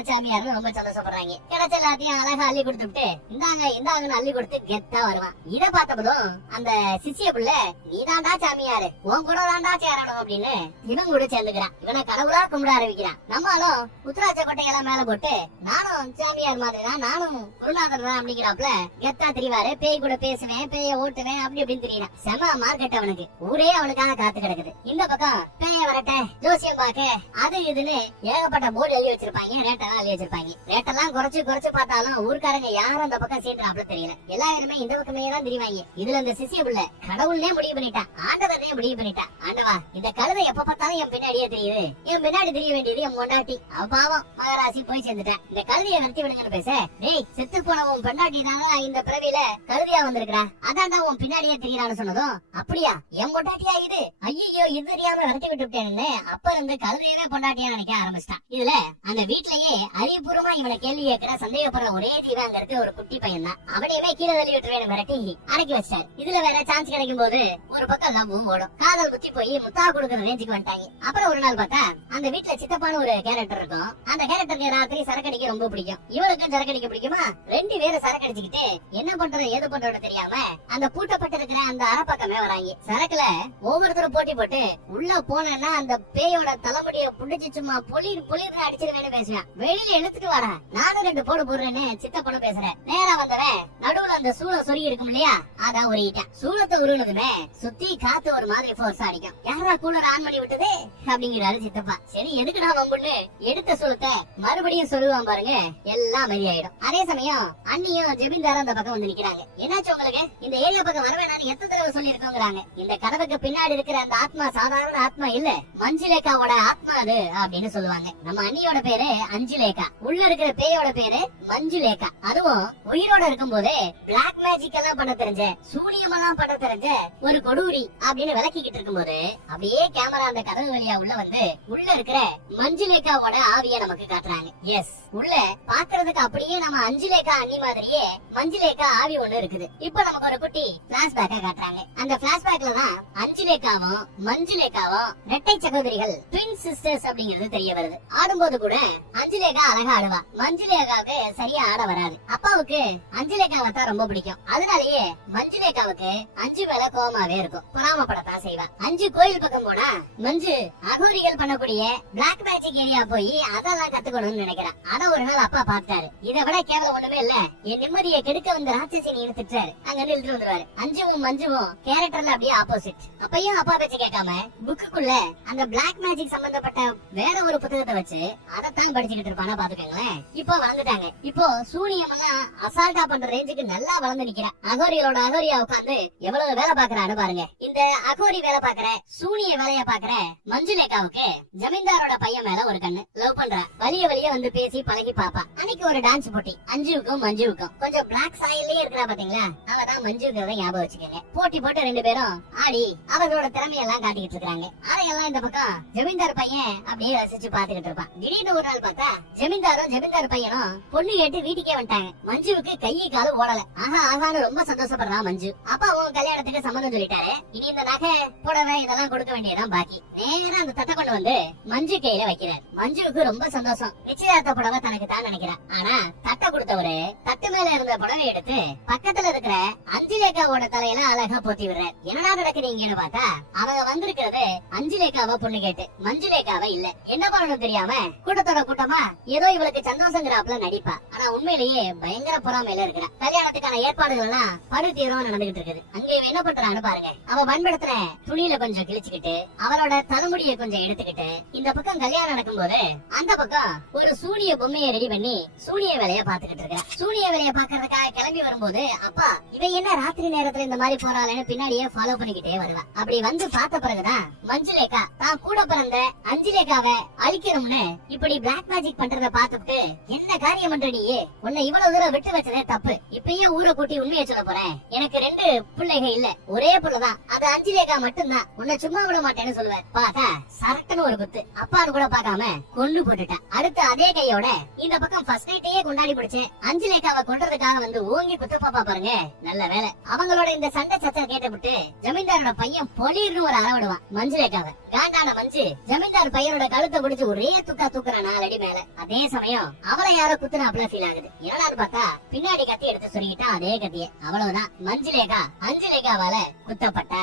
சாமியார்னு ரொம்ப சந்தோஷப்படுறாங்க. கிடைச்ச எல்லாத்தையும் அழகா அள்ளி கொடுத்துட்டு இந்தாங்கன்னு அள்ளி கொடுத்து கெத்தா வருவான். இத பார்த்ததும் அந்த சிசிய புள்ள நீதாண்டா சாமியாரு, உன் கூட தாண்டா சேரணும் அப்படின்னு இவன் கூட சேர்ந்துக்கிறான். இவனை கடவுளா கும்பிட ஆரம்பிக்கிறான். நம்மளும் உத்தராட்ச கொட்டையெல்லாம் மேல போட்டு நானும் சாமியார் மாதிரி தான், நானும் குருநாதர் தான் அப்படிங்கிறாப்ல கெத்தா திரிவாரு. பேய் கூட பேசுவேன், பேய ஓட்டுவேன், பாக்குறேன் அப்படி அப்படின்னு தெரியல. செம மார்க்கெட் அவனுக்கு, ஊரே அவனுக்காக காத்து கிடக்குது. இந்த பக்கம் பேய வரட்ட, ஜோசியம் பாக்க, அது இதுன்னு ஏகப்பட்ட போர்டு எழுதி வச்சிருப்பாங்க, ரேட்டெல்லாம் எழுதி வச்சிருப்பாங்க. ரேட்டெல்லாம் குறைச்சு குறைச்சு பார்த்தாலும் ஊருக்காரங்க யாரும் அந்த பக்கம் சீட்டுறாப்ல தெரியல. எல்லாருமே இந்த பக்கமே தான் தெரிவாங்க. இதுல இந்த சிசிய புள்ள கடவுள்னே முடிவு பண்ணிட்டா, ஆண்டவனே முடிவு பண்ணிட்டா. ஆண்டவா, இந்த கழுதை எப்ப பார்த்தாலும் என் பின்னாடியே தெரியுது, என் பின்னாடி தெரிய வேண்டியது என் பொண்டாட்டி. பாவம் மகராசி போய் சேர்ந்துட்டேன், இந்த கழுதையை நிறுத்தி விடுங்கன்னு பேச, டேய் செத்து போன உன் பொண்டாட்டி தான் இந்த பிறவியில கழுதியா வந்திருக்கா, அதான்டா உன் பின்னாடியே தெரியறான்னு சொன்னதும், அப்படியா என் பொண்டாட்டியா இது, ஐயோ இது தெரியாம விரட்டி விட்டு விட்டேன்னு அப்ப இருந்து கழுதையவே பொண்டாட்டியா நினைக்க ஆரம்பிச்சிட்டான். இதுல அந்த வீட்லயே அறிவுபூர்வமா இவனை கேள்வி கேட்கிற சந்தேகப்படுற ஒரே தீவா அங்க இருக்க ஒரு குட்டி பையன் தான். அவனையவே கீழே தள்ளி விட்டுருவேன் மிரட்டி அடக்கி வச்சாரு. இதுல வேற சான்ஸ் கிடைக்கும் போது ஒரு பக்கம் லவ்வும் ஓடும், காதல் குத்தி போய் முத்தா கொடுக்குற ரேஞ்சுக்கு வந்துட்டாங்க. அப்புறம் ஒரு நாள் பார்த்தா அந்த வீட்டுல சித்தப்பான ஒரு கேரக்டர் இருக்கும். அந்த கேரக்டருக்கு ராத்திரி சரக்கு அடிக்க ரொம்ப பிடிக்கும், இவளுக்கும் சரக்கு அடிக்க பிடிக்குமா. ரெண்டு பேரும் சரக்கு அடிச்சுக்கிட்டு என்ன பண்றது ஏது பண்றது தெரியாம அந்த பூட்டப்பட்டிருக்கிற அந்த அறப்பக்கமே வராங்க. சரக்குல ஒவ்வொருத்தரும் போட்டி போட்டு உள்ள போனா அந்த பேயோட தலைமுடிய புடிச்சு சும்மா பொலிர் பொலிர் அடிச்சிருவேன்னு பேசுவேன். வெளியில எடுத்துட்டு வரேன், நானும் ரெண்டு போடு போடுறேன்னு சித்தப்படம் பேசுறேன். நேரா வந்தவன் நடுவுல அந்த சூளம் சொருகி இருக்கும் இல்லையா, அதான் உருகிட்டேன். சூளத்தை உருகுனதுமே சுத்தி காத்து ஒரு மாதிரி போர்ஸ் அடிக்கும். யாரா கூலர் ஆன் பண்ணி விட்டது அப்படிங்கிறாரு சித்தப்பா. சரி எதுக்குடா வம்புன்னு எடுத்த சூளத்தை மறுபடியும் சொல்லுவான் பாருங்க, எல்லாம் அமைதியாயிடும். அதே சமயம் அண்ணியும் ஜெமீன்தாரும் அந்த பக்கம் வந்து நிக்கிறாங்க. என்னாச்சு உங்களுக்கு, இந்த ஏரியா பக்கம் வரவேணான்னு எத்தனை தடவை சொல்லி இருக்கோங்கிறாங்க. இந்த கதவுக்கு பின்னாடி இருக்கிற அந்த ஆத்மா சாதாரண ஆத்மா இல்ல, மஞ்சுலேகாவோட ஆத்மா அது அப்படின்னு சொல்லுவாங்க. நம்ம அண்ணியோட பேரு அஞ்சுலேகா, உள்ள இருக்கிற பேயோட பேரு மஞ்சுலேகா. அதுவும் உயிரோட இருக்கும் போதே பிளாக் மேஜிக் எல்லாம் பண்ண தெரிஞ்ச, சூனியம் எல்லாம் பண்ண தெரிஞ்ச ஒரு கொடூரி அப்படின்னு விளக்கிக்கிட்டு இருக்கும் போது அப்படியே கேமரா அந்த கதவு வழியா உள்ள வந்து உள்ள இருக்கிற மஞ்சுலேகாவோட ஆவிய நமக்கு காட்டுறாங்க. எஸ், உள்ள பாக்குறதுக்கு அப்படியே நம்ம அஞ்சுலேகா அண்ணி மாதிரியே மஞ்சுலேகா ஆவி ஒண்ணு இருக்குது. இப்ப நமக்கு ஒரு குட்டி பிளாஷ்பேக்கா காட்டுறாங்க. அந்த பிளாஷ்பேக்ல தான் அஞ்சுலேகாவும் மஞ்சுலேகாவும் இரட்டை சகோதரிகள், ட்வின் சிஸ்டர்ஸ் அப்படிங்கிறது தெரிய வருது. ஆடும்போது கூட அஞ்சுலேகா அழகா ஆடுவா, மஞ்சுலேகாவுக்கு சரியா ஆட வராது. அப்பாவுக்கு அஞ்சுலேகாவை தான் ரொம்ப பிடிக்கும், அதனாலயே மஞ்சுலேகாவுக்கு அஞ்சு மேல கோவமாவே இருக்கும், பொறாமப்படத்தான் செய்வா. அஞ்சு கோயில் பக்கம் போனா மஞ்சு அகோரிகள் பண்ணக்கூடிய பிளாக் மேஜிக் ஏரியா போய் அதெல்லாம் கத்துக்கணும்னு நினைக்கிறான். அத ஒரு நாள் அப்பா பார்த்தாரு. இதை விட கேவலம் ஒண்ணுமே இல்ல, என் நிம்மதியை கெடுக்க வந்த ராட்சசினி எடுத்துட்டாரு. அங்க இழுத்து வந்துருவாரு. அஞ்சுவும் மஞ்சுவும் கேரக்டர்ல அப்படியே ஆப்போசிட். அப்பையும் அப்பா பேச்சு கேட்காம புக்குக்குள்ள அந்த பிளாக் மேஜிக் சம்பந்தப்பட்ட வேற ஒரு புத்தகத்தை வச்சு அதைத்தான் படிச்சுக்கிட்டு இருப்பானா பாத்துக்கோங்களேன். இப்போ வளர்ந்துட்டாங்க. இப்போ சூனியம் எல்லாம் அசால்ட்டா பண்ற ரேஞ்சுக்கு நல்லா வளர்ந்து நிக்கிறேன். அகோரிகளோட அகோரியா உட்காந்து எவ்வளவு வேலை பாக்குறான்னு பாருங்க. இந்த அகோரி வேலை பாக்குற, சூனிய வேலைய பாக்குற மஞ்சுலேகாவுக்கு ஜமீன்தாரோட பையன் மேல ஒரு கண்ணு, லவ் பண்ற. வலிய வலிய வந்து பேசி பழகி பாப்பா. அன்னைக்கு ஒரு டான்ஸ் போட்டி, அஞ்சுவுக்கும் மஞ்சுவுக்கும். கொஞ்சம் பிளாக் சாயிலே இருக்கிறா பாத்தீங்களா, அங்கதான் மஞ்சுங்கிறத ஞாபகம் வச்சுக்கோங்க. போட்டி போட்டு ரெண்டு பேரும் ஆடி அவர்களோட திறமையெல்லாம் காட்டிக்கிட்டு இருக்காங்க. அதையெல்லாம் இந்த பக்கம் ஜமீன்தார் பையன் அப்படியே ரசிச்சு பாத்துக்கிட்டு இருப்பான். திடீர்னு ஒரு நாள் பார்த்தா ஜமீன்தாரும் ஜமீன்தார் பையனும் பொண்ணு கேட்டு வீட்டுக்கே வந்துட்டாங்க. மஞ்சுவுக்கு கையை காலும் ஓடல. ஆஹா ஆகான்னு ரொம்ப சந்தோஷப்படுறான் மஞ்சு. அப்பா உன் கல்யாணத்துக்கு சம்மதம் சொல்லிட்டாரு, இனி இந்த நகை புடவை இதெல்லாம் கொடுக்க வேண்டியதான் பாக்கி. நேரா அந்த தட்டை கொண்டு வந்து மஞ்சு கையில வைக்கிறார். மஞ்சுவுக்கு ரொம்ப சந்தோஷம். நிச்சயதார்த்த புடவை தனக்கு தான் நினைக்கிறான். ஆனா தட்டை கொடுத்தவரு தட்டு மேல இருந்த புடவை எடுத்து பக்கத்துல இருக்கிற அஞ்சுலேகாவோட தலையில அழகா போத்தி விடுறார். என்னடா நடக்குறீங்கன்னு பார்த்தா அவங்க வந்திருக்கிறது அஞ்சுலேகாவை பொண்ணு கேட்டு, மஞ்சுலேகாவை இல்ல. என்ன பண்ணணும் தெரியாம கூட்டத்தோட கூட்டமா ஏதோ இவளுக்கு சந்தோஷங்கிறாப்ல நடிப்பா. ஆனா உண்மையிலேயே பயங்கர பொறாமையில இருக்கிற. கல்யாணத்துக்கான ஏற்பாடுகள் எல்லாம் படு தீவிரமா நடந்துகிட்டு இருக்குது. அங்க இவ என்ன பண்றான்னு பாருங்க. அவ பண்படுத்துற துணியில கொஞ்சம் கிழிச்சுக்கிட்டு அவளோட தலைமுடியை கொஞ்சம் எடுத்துக்கிட்டு இந்த பக்கம் கல்யாணம் நடக்கும் போது அந்த பக்கம் ஒரு சூனிய பொம்மையை ரெடி பண்ணி சூனிய வேலைய பாத்துக்கிட்டு இருக்கா. சூனிய வேலைய பாக்குறதுக்காக கிளம்பி வரும்போது அப்பா இவ என்ன ராத்திரி நேரத்துல இந்த மாதிரி போறாளேன்னு பின்னாடியே ஃபாலோ பண்ணிக்கிட்டே வருவா. அப்படி வந்து பார்த்த பிறகுதான் மஞ்சுலேகா தான் கூட பிறந்த அஞ்சுலேகாவை அழிக்கணும்னு இப்படி பிளாக் மேஜிக் பண்றத பாத்துட்டு, என்ன காரியம் பண்ற நீ, உன்னை இவ்வளவு தூரம் விட்டு வச்சதே தப்பு, இப்பயே ஊரை கூட்டி உண்மையை சொல்ல போறேன். எனக்கு ரெண்டு பிள்ளைக இல்ல, ஒரே புள்ளதான், அது அஞ்சுலேகா மட்டும்தான், உன்னை சும்மா விட மாட்டேன்னு சொல்லுவேன். பார்த்தா சரட்டுன்னு ஒரு குத்து. அப்பான்னு கூட பார்க்காம கொண்டு போட்டுட்டான். அடுத்து அதே கையோட இந்த பக்கம் ஃபர்ஸ்ட் நைட்டையே கொண்டாடி பிடிச்சு அஞ்சுலேகாவை கொல்றதுக்காக வந்து ஓங்கி குத்து பாப்பா பாருங்க. நல்ல வேலை அவங்களோட இந்த சண்டை சச்சல் கேட்டுவிட்டு ஜமீன்தாரோட பையன் பொலிர்னு ஒரு அளவிடுவான் மஞ்சுலேகாவை. காண்டான மஞ்சு ஜமீன்தார் பையனோட கழுத்தை பிடிச்சு ஒரே தூக்கா தூக்குறான் 4 அடி மேல. அதே சமயம் அவளை யாரோ குத்துனாப்ல ஃபீல் ஆகுது. என்னடான்னு பார்த்தா பின்னாடி கத்தி எடுத்து சொல்லிக்கிட்டா அதே கத்திய. அவ்வளவுதான், மஞ்சுலேகா அஞ்சுலேகாவால குத்தப்பட்டா.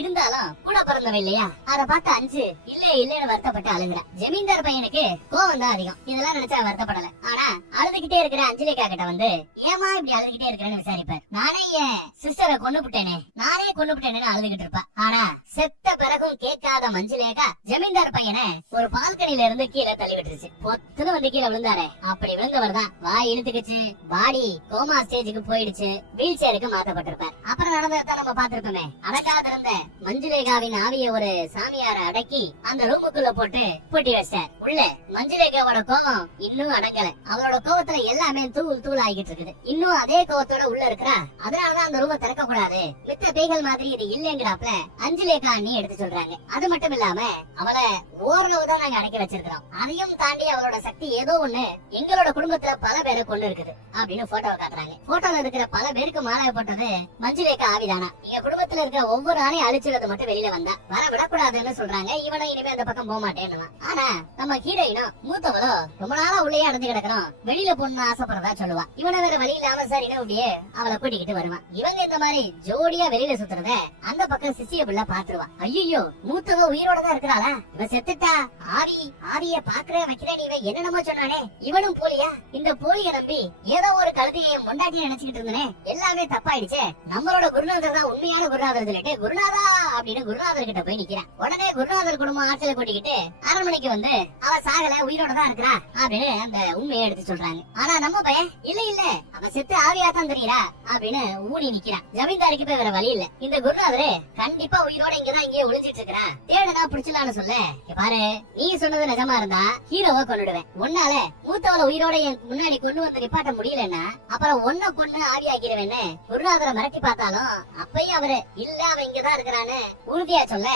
இருந்தாலும் கூட பிறந்தவ இல்லையா, அத பார்த்து அஞ்சு இல்ல இல்லன்னு வருத்தப்பட்டு அழுகுறா. ஜமீன்தார் பையனுக்கு கோவம் தான் அதிகம். இதெல்லாம் நினைச்சா வருத்தப்படல. ஆனா அழுதுகிட்டே இருக்கிற அஞ்சுலேகா கிட்ட வந்து ஏமா இப்படி அழுதுகிட்டே இருக்கிறேன்னு விசாரிப்பார். நானே என் சிஸ்டர் கணவரை கொண்டுபிட்டேனே, நானே கொண்டுபிட்டேன்னு அழுதுகிட்டு இருப்பா. ஆனா செத்த பிறகும் கேட்காத மஞ்சுலேகா ஜமீன்தார் பையனை ஒரு பால்கனில இருந்து கீழே தள்ளி விட்டுருச்சு. பொத்துன்னு வந்து கீழே விழுந்தாரு. அப்படி விழுந்தவர் தான் வாய் இழுத்துக்குச்சு, பாடி கோமா ஸ்டேஜுக்கு போயிடுச்சு, வீல் சேருக்கு மாத்தப்பட்டிருப்பார். அப்புறம் நடந்ததை நம்ம பாத்திருப்போமே. அடக்காத இருந்த மஞ்சுலேகாவின் ஆவிய ஒரு சாமியார அடக்கி அந்த ரூமுக்குள்ள போட்டு பூட்டி வச்சார். உள்ள மஞ்சுலேகாவோட கோவம் இன்னும் அடங்கல. அவளோட கோவத்துல எல்லாமே தூள் தூள் ஆகிட்டு இருக்குது. இன்னும் அதே கோவத்தோட உள்ள இருக்கிறா. அதனாலதான் அந்த ரூமை திறக்க கூடாது, மித்த பேய்கள் மாதிரி இது இல்லங்கிறாப்ல அஞ்சுலேகா அண்ணி எடுத்து சொல்றாங்க. அது மட்டும் இல்லாம அவளை ஓரளவு தான் நாங்க அடக்கி வச்சிருக்கிறோம். அதையும் தாண்டி அவளோட சக்தி ஏதோ ஒண்ணு எங்களோட குடும்பத்துல பல பேரை கொண்டு இருக்குது அப்படின்னு போட்டோவை காட்டுறாங்க. போட்டோல இருக்கிற பல பேருக்கு மாலை போட்டது மஞ்சுலேகா ஆவிதானா. எங்க குடும்பத்துல இருக்கிற ஒவ்வொரு ஆணையும் அழிச்சுறது மட்டும் வெளியில வந்தா வர விடக்கூடாதுன்னு சொல்றாங்க. இவனும் இனிமே அந்த பக்கம் போக மாட்டேன்னு. ஆனா நம்ம ஹீரோயினும் மூத்தவளோ ரொம்ப நாளா உள்ளே அடைஞ்சு கிடக்கணும், வெளியில போகணும்னு ஆசைப்படுறதா சொல்லுவா. இவனை வேற வழி இல்லாம சரின்னு அப்படியே அவளை கூட்டிக்கிட்டு வருவான். இவங்க இந்த மாதிரி ஜோடியா வெளியில சுத்துறத அந்த பக்கம் சிசிய பிள்ளை பாத்துருவா. ஐயோ மூத்தவ உயிரோட தான் இருக்கிறாளா, இவ செத்துட்டா, ஆவிய பாக்குற வைக்கிற நீ என்னென்னமோ சொன்னானே, இவனும் போலியா? இந்த போலிய நம்பி ஏதோ ஒரு கழுதையை முண்டாட்டி நினைச்சுக்கிட்டு இருந்தனே, எல்லாமே தப்பாயிடுச்சு. நம்மளோட குருநாதர் தான் உண்மையான குருநாதர் சொல்லிட்டு குருநாதா அப்படின்னு குருநாதர் கிட்ட போய் நிக்கிறான். உடனே குருநாதர் குடும்பம் ஆட்சியில கூட்டிக்கிட்டு அரண்மனைக்கு வந்து அவ சாகல உயிரோட தான் இருக்கிறா அப்படின்னு அந்த உண்மையை எடுத்து சொல்றாங்க. ஆனா நம்ம பையன் இல்ல அவ செத்து ஆவியா தான் தெரியுறா அப்படின்னு ஊனி நிக்கிறான். ஜமீன்தாருக்கு போய் வேற வழி இல்ல. இந்த குருநாதரு கண்டிப்பா உயிரோட இங்கதான் இங்கே ஒளிஞ்சிட்டு இருக்கிறான், தேடுனா பிடிச்சலான்னு சொல்ல, பாரு நீ சொன்னது நிஜமா இருந்தா ஹீரோவை கொண்டுடுவேன். உன்னால மூத்தவள உயிரோட என் முன்னாடி கொண்டு வந்து நிப்பாட்ட முடியலன்னா அப்புறம் ஒன்ன கொண்டு ஆவியாக்கிடுவேன்னு குருநாதரை மிரட்டி பார்த்தாலும் அப்பயும் அவரு இல்ல அவன் இங்கதான் இருக்கிறான்னு உறுதியா சொல்ல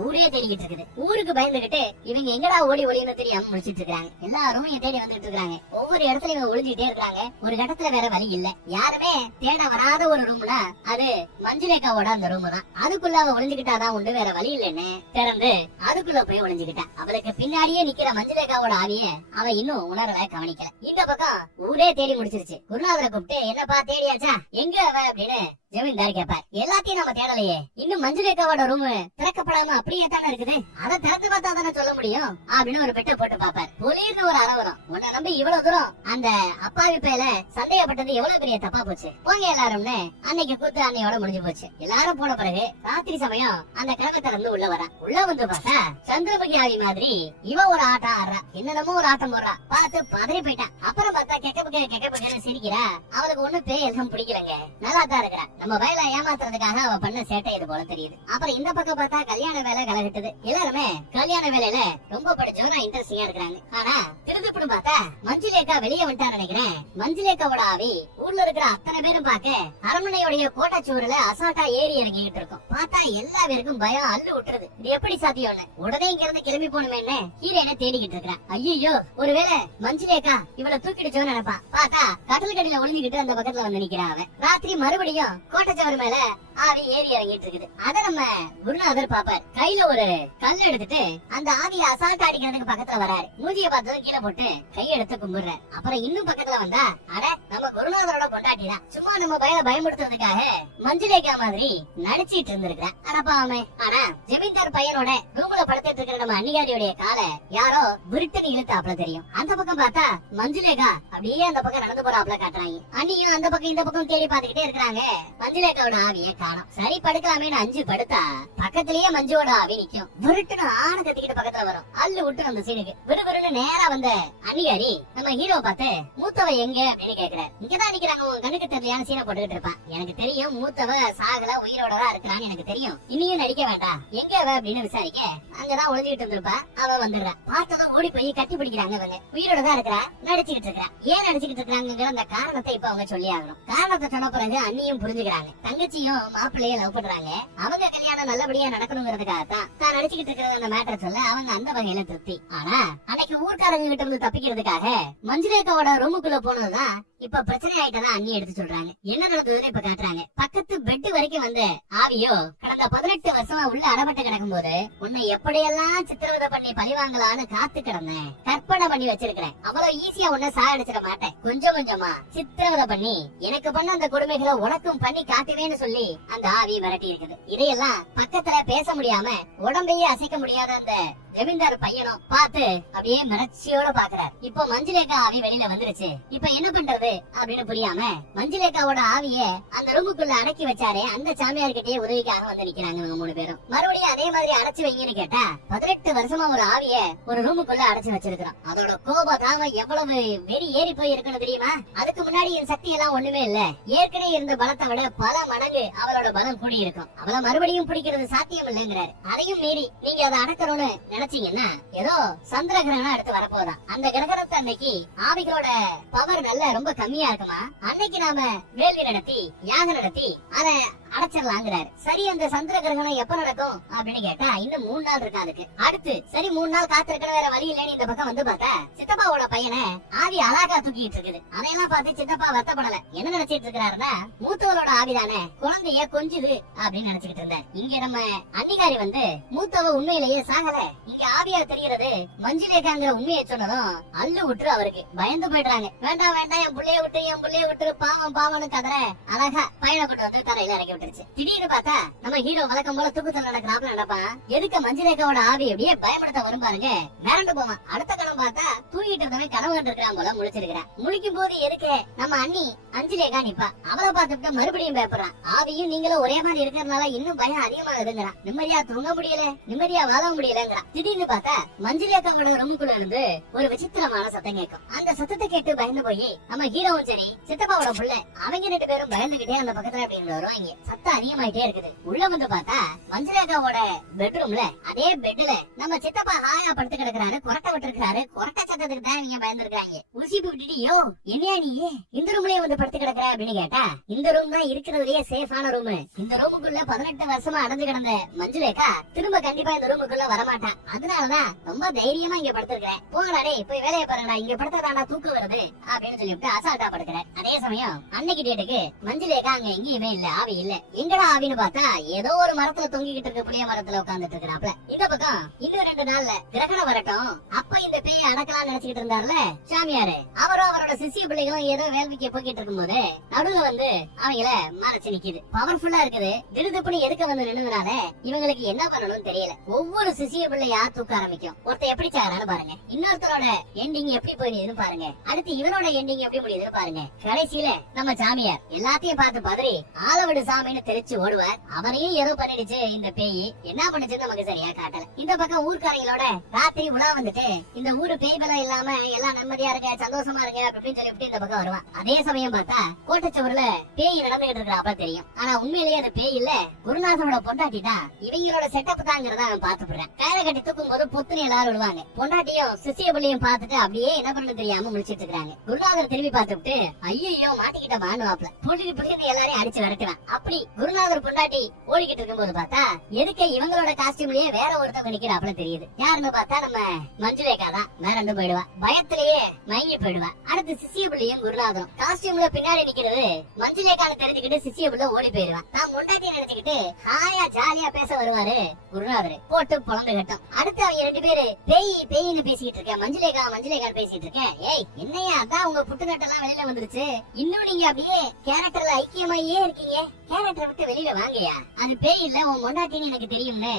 ஊரே தேடிக்கிட்டு இருக்குது. ஊருக்கு பயந்துகிட்டு இவங்க எங்கடா ஓடி ஒளின்னு தெரியாம முடிச்சிட்டு இருக்காங்க. எல்லாரும் தேடி வந்துட்டு இருக்காங்க. ஒவ்வொரு இடத்துல இவங்க ஒளிஞ்சுட்டே இருக்காங்க. ஒரு கட்டத்துல வேற வழி இல்ல. யாருமே தேட வராத ஒரு ரூம்னா அது மஞ்சுலேகாவோட அந்த ரூம் தான். அதுக்குள்ள அவ ஒளிஞ்சுக்கிட்டாதான் உண்டு, வேற வழி இல்லன்னு திறந்து அதுக்குள்ள போய் ஒளிஞ்சுக்கிட்டா. அவளுக்கு பின்னாடியே நிக்கிற மஞ்சுலேகாவோட ஆவிய அவ இன்னும் உணரல, கவனிக்கல. இந்த பக்கம் ஊரே தேடி முடிச்சிருச்சு. குருநாதரை கூப்பிட்டு என்னப்பா தேடியாச்சா, எங்க அவ அப்படின்னு ஜமீன்தார் கேப்பார். எல்லாத்தையும் நம்ம தேடலையே, இன்னும் மஞ்சுலேகாவோட ரூம் திறக்கப்படாம அப்படியே தானே இருக்குது, அதை திறந்து பார்த்தா தானே சொல்ல முடியும் அப்படின்னு ஒரு பெட்டை போட்டு பாப்பார். புலின்னு ஒரு அற வரும். உன்னை நம்பி இவ்வளவு தூரம் அந்த அப்பாவி பேல சந்தேகப்பட்டது எவ்வளவு பெரிய தப்பா போச்சு, போங்க எல்லாரும்னு அன்னைக்கு கூத்து அன்னையோட முடிஞ்சு போச்சு. எல்லாரும் போன பிறகு ராத்திரி சமயம் அந்த கிழமை திறந்து உள்ள வரா. உள்ள வந்து பார்த்தா சந்திரமுகி ஆவி மாதிரி இவ ஒரு ஆட்டம் ஆடுறா, என்னென்னமோ ஒரு ஆட்டம் போடுறா. பார்த்து பதறி போயிட்டான். அப்புறம் பார்த்தா கெக்க சிரிக்கிறா. அவளுக்கு ஒண்ணு பேய் எல்லாம் பிடிக்கலங்க, நல்லா தான் இருக்கிறா. நம்ம வயலை ஏமாத்துறதுக்காக அவ பண்ண சேட்டை இது போல தெரியுது. அப்புறம் இந்த பக்கம் பார்த்தா கல்யாண வேலை கலகிட்டது. எல்லாருமே கல்யாண வேலையில ரொம்ப படிச்சவங்க இன்ட்ரெஸ்டிங்கா இருக்காங்க. ஆனா திருதுப்புன்னு பார்த்தா மஞ்சுலேகா வெளியே வந்துட்டான்னு நினைக்கிறேன். மஞ்சுலேகாவோட ஆவி ஊர்ல இருக்கிற அத்தனை பேரும் பார்க்க அரண்மனையோடைய கோட்டாச்சூருல அசால்ட்டா ஏறி இறங்கிட்டு இருக்கும். பார்த்தா எல்லா பேருக்கும் பயம் அள்ளு விட்டுறது. இது எப்படி சாத்தியம்னு உடனே இங்க இருந்து கிளம்பி போகணுமே ஹீரோயினை தேடிக்கிட்டு இருக்கிறான். ஐயோ ஒருவேளை மஞ்சுலேகா இவளை தூக்கிடுச்சோன்னு நினைப்பா. பார்த்தா கட்டல் கடியில ஒளிஞ்சுக்கிட்டு அந்த பக்கத்துல வந்து நிக்கிறான் அவன். ராத்திரி மறுபடியும் கோட்டச்சவர் மேல ஆவி ஏறி இறங்கிட்டு இருக்குது. அத நம்ம குருநாதர் பாப்பார். கையில ஒரு கல் எடுத்துட்டு அந்த ஆவியை அசால்ட் அடிக்கிறதுக்கு பக்கத்துல வராரு. மூஞ்சிய பார்த்ததும் கீழே போட்டு கையெடுத்து கும்பிடுறாரு. அப்புறம் இன்னும் பக்கத்துல வந்தா அட நம்ம குருநாதரோட பொண்டாட்டிதான். சும்மா நம்ம பயமுறுத்துறதுக்காக மஞ்சுலேகா மாதிரி நடிச்சிட்டு இருந்திருக்கிறேன். அடப்பாமே. ஆனா ஜமீன்தார் பையனோட ரூம்ல படுத்துட்டு இருக்கிற நம்ம அன்னிகாரியோடைய காலை யாரோ விருட்டுன்னு இழுத்தாப்ல தெரியும். அந்த பக்கம் பார்த்தா மஞ்சுலேகா அப்படியே அந்த பக்கம் நடந்து போறாப்ல காட்டுறாங்க. அண்ணியும் அந்த பக்கம் இந்த பக்கம் தேடி பாத்துக்கிட்டே இருக்கிறாங்க. மஞ்சுலேகாவோட ஆவியை காணோம். சரி படுக்கலாமேன்னு அஞ்சு படுத்தா பக்கத்திலேயே மஞ்சுவோட ஆவி நிக்கும். விருட்டுன்னு ஆணு கத்திக்கிட்டு பக்கத்துல வரும். அள்ளு விட்டு அந்த சீனுக்கு விறுவிறுன்னு நேரா வந்த அன்னிகாரி நம்ம ஹீரோ பார்த்து மூத்தவ எங்க அப்படின்னு கேக்குறாரு. இங்கதான் நிக்கிறாங்க, உங்க கண்ணுக்கு தெரியலையான சீனை போட்டுக்கிட்டு இருப்பான். எனக்கு தெரியும் மூத்தவ சாகல உயிரோட தான் இருக்கிறான்னு எனக்கு தெரியும், இனியும் நடிக்க வேண்டாம், எங்க அவ அப்படின்னு விசாரிக்க அங்கதான் ஒளிஞ்சுக்கிட்டு இருந்திருப்பா. அவ வந்துடுறா. பார்த்ததும் ஓடி போய் கட்டி பிடிக்கிறாங்க. அவங்க உயிரோட தான் இருக்கிறா, நடிச்சுக்கிட்டு இருக்கா. ஏன் நடிச்சுக்கிட்டு இருக்காங்கிற அந்த காரணத்தை இப்ப அவங்க சொல்லி ஆகணும். காரணத்தை சொன்ன பிறகு அண்ணியும் புரிஞ்சுக்கிறாங்க. தங்கச்சியும் மாப்பிள்ளையும் லவ் பண்றாங்க. அவங்க கல்யாணம் நல்லபடியா நடக்கணுங்கிறதுக்காகத்தான் தான் நடிச்சுக்கிட்டு இருக்கிற அந்த மேட்டர் சொல்ல அவங்க அந்த வகையில திருப்தி. ஆனா அன்னைக்கு ஊர்க்காரங்க கிட்ட இருந்து தப்பிக்கிறதுக்காக மஞ்சுலேகாவோட ரூமுக்குள்ள போனதுதான் இப்ப பிரச்சனை ஆயிட்டதான் அண்ணி எடுத்து சொல்றாங்க. என்ன நடந்ததுன்னு இப்ப காட்டுறாங்க. பக்கத்து பெட் வரைக்கும் வந்த ஆவியோ கடந்த அந்த 18 வருஷமா உள்ள அடப்பட்டு கிடக்கும் போது உன்னை எப்படியெல்லாம் சித்திரவதை பண்ணி பழி வாங்கலான்னு காத்து கிடந்தேன், கற்பனை பண்ணி வச்சிருக்கிறேன். அவ்வளவு ஈஸியா உன்னை சாகடிச்சிட மாட்டேன். கொஞ்சம் கொஞ்சமா சித்திரவதை பண்ணி எனக்கு பண்ண அந்த கொடுமைகளை உனக்கும் பண்ணி காட்டுவேன்னு சொல்லி அந்த ஆவி விரட்டி இருக்குது. இதையெல்லாம் பக்கத்துல பேச முடியாம உடம்பையே அசைக்க முடியாத அந்த ஜமீன்தார் பையனும் பார்த்து அப்படியே மிரட்சியோட பாக்குறாரு. இப்போ மஞ்சுலேகா ஆவி வெளியில வந்துருச்சு, இப்ப என்ன பண்றது அப்படின்னு புரியாம மஞ்சுலேகாவோட ஆவிய அந்த ரூமுக்குள்ள அடக்கி வச்சாரே அந்த சாமியார் கிட்டே உதவிக்காக வந்து நிக்கிறாங்க இவங்க 3 பேரும். மறுபடியும் அதே மாதிரி அடைச்சு வைங்கன்னு கேட்டா 18 வருஷமா ஒரு ஆவிய ஒரு ரூமுக்குள்ள அடைச்சு வச்சிருக்கிறோம். அதோட கோபதாம எவ்வளவு வெறி ஏறி போய் இருக்கணும் தெரியுமா? அதுக்கு முன்னாடி என் சக்தி எல்லாம் ஒண்ணுமே இல்ல, ஏற்கனவே இருந்த பலத்தை விட பல மடங்கு அவளோட பலம் கூடி இருக்கும். அவளை மறுபடியும் பிடிக்கிறது சாத்தியம் இல்லைங்கிறாரு. அதையும் மீறி நீங்க அதை அடக்கணும்னு நினைச்சீங்கன்னா ஏதோ சந்திர கிரகணம் அடுத்து வரப்போதா. அந்த கிரகணத்தை அன்னைக்கு ஆவிகளோட பவர் நல்ல ரொம்ப கம்மியா இருக்குமா, அன்னைக்கு நாம வேள்வி நடத்தி யாகம் நடத்தி அதை அடைச்சிடலாங்கிறாரு. சரி, அந்த சந்திர கிரகணம் எப்ப நடக்கும் அப்படின்னு கேட்டா இன்னும் 3 நாள் இருக்கு அதுக்கு. அடுத்து சரி 3 நாள் காத்திருக்கிற வேற வழி இல்லைன்னு இந்த பக்கம் வந்து பார்த்தா சித்தப்பாவோட பையனை ஆவி அழகா தூக்கிட்டு இருக்குது. அதையெல்லாம் பார்த்து சித்தப்பா வருத்தப்படல. என்ன நினைச்சிட்டு இருக்கிறாருன்னா மூத்தவளோட ஆவிதானே குழந்தைய கொஞ்சுது அப்படின்னு நினைச்சுக்கிட்டு இருந்தார். இங்க நம்ம அன்னிகாரி வந்து மூத்தவ உண்மையிலேயே சாகல, இங்க ஆவியா தெரிகிறது மஞ்சுலேகாங்கிற உண்மையை சொன்னதும் அள்ளு விட்டுரு அவருக்கு பயந்து போயிடுறாங்க. வேண்டாம் வேண்டாம் என் புள்ளைய விட்டு பாவம் பாவம்னு கதற அழகா பையனை கொண்டு வந்து தரையில இறக்கி விட்டுருச்சு. திடீர்னு பார்த்தா நம்ம ஹீரோ வழக்கம் போல தூக்கத்துல நடக்கிறாப்ல நடப்பான். எதுக்கு மஞ்சுலேகாவோட ஆவி அப்படியே பயப்படுத்த வரும் பாருங்க, மிரண்டு போவான். அடுத்த கணம் பார்த்தா தூங்கிட்டு இருந்தவே கனவு கண்டு இருக்கிறான் போல முழிச்சிருக்கிறான். முழிக்கும் போது எதுக்கு நம்ம அண்ணி அஞ்சுலேகா நிப்பா, அவளை பார்த்துட்டு மறுபடியும் பயப்படுறான். ஆவியும் நீங்களும் ஒரே மாதிரி இருக்கிறதுனால இன்னும் பயம் அதிகமாகுதுங்கிறான். நிம்மதியா தூங்க முடியல, நிம்மதியா வாழ முடியலங்கிறான். திடீர்னு பார்த்தா மஞ்சுலேகாவோட ரூமுக்குள்ள இருந்து ஒரு விசித்திரமான சத்தம் கேட்கும். அந்த சத்தத்தை கேட்டு பயந்து போய் நம்ம ஹீரோவும் சரி சித்தப்பாவோட புள்ள அவங்க 2 பேரும் பயந்துகிட்டே அந்த பக்கத்துல அப்படின்னு வருவாங்க. சத்தம் அதிகமாயிட்டே இருக்குது. உள்ள வந்து பார்த்தா மஞ்சுலேகாவோட பெட்ரூம்ல அதே பெட்ல நம்ம சித்தப்பா ஹாயா படுத்து கிடக்குறாரு, கொரட்டை விட்டு இருக்காரு. கொரட்டை சத்தத்துக்கு தான் நீங்க பயந்துருக்காங்க. உசிப்பு விட்டுட்டு யோ என்னையா நீ இந்த ரூம்லயே வந்து படுத்து கிடக்குற அப்படின்னு கேட்டா இந்த ரூம் தான் இருக்கிறதுலயே சேஃபான ரூம். இந்த ரூமுக்குள்ள 18 வருஷமா அடைஞ்சு கிடந்த மஞ்சுலேகா திரும்ப கண்டிப்பா இந்த ரூமுக்குள்ள வரமாட்டான். அதனாலதான் ரொம்ப தைரியமா இங்க படுத்திருக்கிறேன். போங்கடா போய் வேலையை பாருங்கடா, இங்க படுத்ததாண்டா தூக்கம் வருது அப்படின்னு சொல்லிவிட்டு அசால்ட்டா படுக்கிறேன். அதே சமயம் அன்னைக்கு டேட்டுக்கு மஞ்சுலேகா அங்க எங்கேயுமே இல்ல, ஆவி இல்ல. எங்கடா ஆவின்னு பார்த்தா ஏதோ ஒரு மரத்துல தொங்கிக்கிட்டு இருக்க புளிய மரத்துல உட்கார்ந்துட்டு இருக்கிறாப்ல. இந்த பக்கம் இன்னும் 2 நாள்ல கிரகணம் வரட்டும், அப்ப இந்த பேய் அடக்கலாம் நினைச்சுக்கிட்டு இருந்தாருல சாமியாரு, அவரும் அவரோட சிசிய பிள்ளைகளும் ஏதோ வேள்விக்கு போக்கிட்டு இருக்கும் போது நடுவுல வந்து அவங்கள மறைச்சு நிக்குது. பவர்ஃபுல்லா இருக்குது. திடுதுப்புன்னு எதுக்க வந்து நின்னுனால இவங்களுக்கு என்ன பண்ணணும்னு தெரியல. ஒவ்வொரு சிசிய பிள்ளையா தூக்க ஆரம்பிக்கும். ஒருத்த எப்படி சாகறான்னு பாருங்க, இன்னொருத்தரோட எண்டிங் எப்படி போயிருதுன்னு பாருங்க, அடுத்து இவனோட எண்டிங் எப்படி முடியுதுன்னு பாருங்க. கடைசியில நம்ம சாமியார் எல்லாத்தையும் பார்த்து பதறி ஆளவிடு சாமின்னு தெரிச்சு ஓடுவார். அவரையும் ஏதோ பண்ணிடுச்சு இந்த பேய். என்ன பண்ணுச்சுன்னு நமக்கு சரியா காட்டல. இந்த பக்கம் ஊர்க்காரங்களோட ராத்திரி உலா வந்துட்டு இந்த ஊரு பேய் பலம் இல்லாம எல்லாம் நிம்மதியா இருக்க சந்தோஷமா இருக்க அப்படின்னு சொல்லிட்டு இந்த பக்கம் வருவான். அதே சமயம் பார்த்தா கோட்டச்சவர்ல பேய் நடந்துகிட்டு இருக்கிறாப்ப தெரியும். ஆனா உண்மையிலேயே அது பேய் இல்ல, குருநாதனோட பொண்டாட்டி தான். இவங்களோட செட்டப் தாங்கிறத அவன் பாத்துப்படுறேன். கையில கட்டி தூக்கும் போது பொத்துன்னு எல்லாரும் விடுவாங்க. பொண்டாட்டியும் சிசிய பிள்ளையும் பார்த்துட்டு அப்படியே என்ன பண்ணு தெரியாம முடிச்சிட்டு இருக்காங்க. குருநாதர் திரும்பி பார்த்துட்டு ஐயோ மாட்டிக்கிட்ட மாண்டுவாப்ல புடிக்கிட்டு எல்லாரையும் அடிச்சு விரட்டுறான். அப்படி குருநாதர் பொண்டாட்டி ஓடிக்கிட்டு இருக்கும்போது பார்த்தா எதுக்கு இவங்களோட காஸ்டியூம்லயே வேற ஒருத்தவங்க நிக்கிறாப்ல தெரியுது. யாருன்னு பார்த்தா நம்ம மஞ்சுலேகா தான். மிரண்டு போயிடுவா, பயத்திலேயே மயங்கி போயிடுவா. அடுத்து சிசிய பிள்ளையும் குருநாதரும் காஸ்டியூம்ல பின்னாடி நிக்கிறது மஞ்சுலேகான்னு தெரிஞ்சுக்கிட்டு சிசிய பிள்ளை ஓடி போயிடுவான். தான் முண்டாட்டியை நினைச்சுக்கிட்டு ஹாயா ஜாலியா பேச வருவாரு குருநாதர். போட்டு புலம்பு கட்டும். அடுத்து அவங்க 2 பேரு பேய் பேயின்னு பேசிக்கிட்டு இருக்கேன், மஞ்சுலேகா பேசிட்டு இருக்கேன். ஏய் என்னையா அதான் உங்க புட்டுநட்டெல்லாம் வெளியில வந்துருச்சு, இன்னும் நீங்க அப்படியே கேரக்டர்ல ஐக்கியமாயே இருக்கீங்க, கேரக்டர் விட்டு வெளியில வாங்கயா, அது பேய் இல்ல உன் முண்டாட்டின்னு எனக்கு தெரியும்னு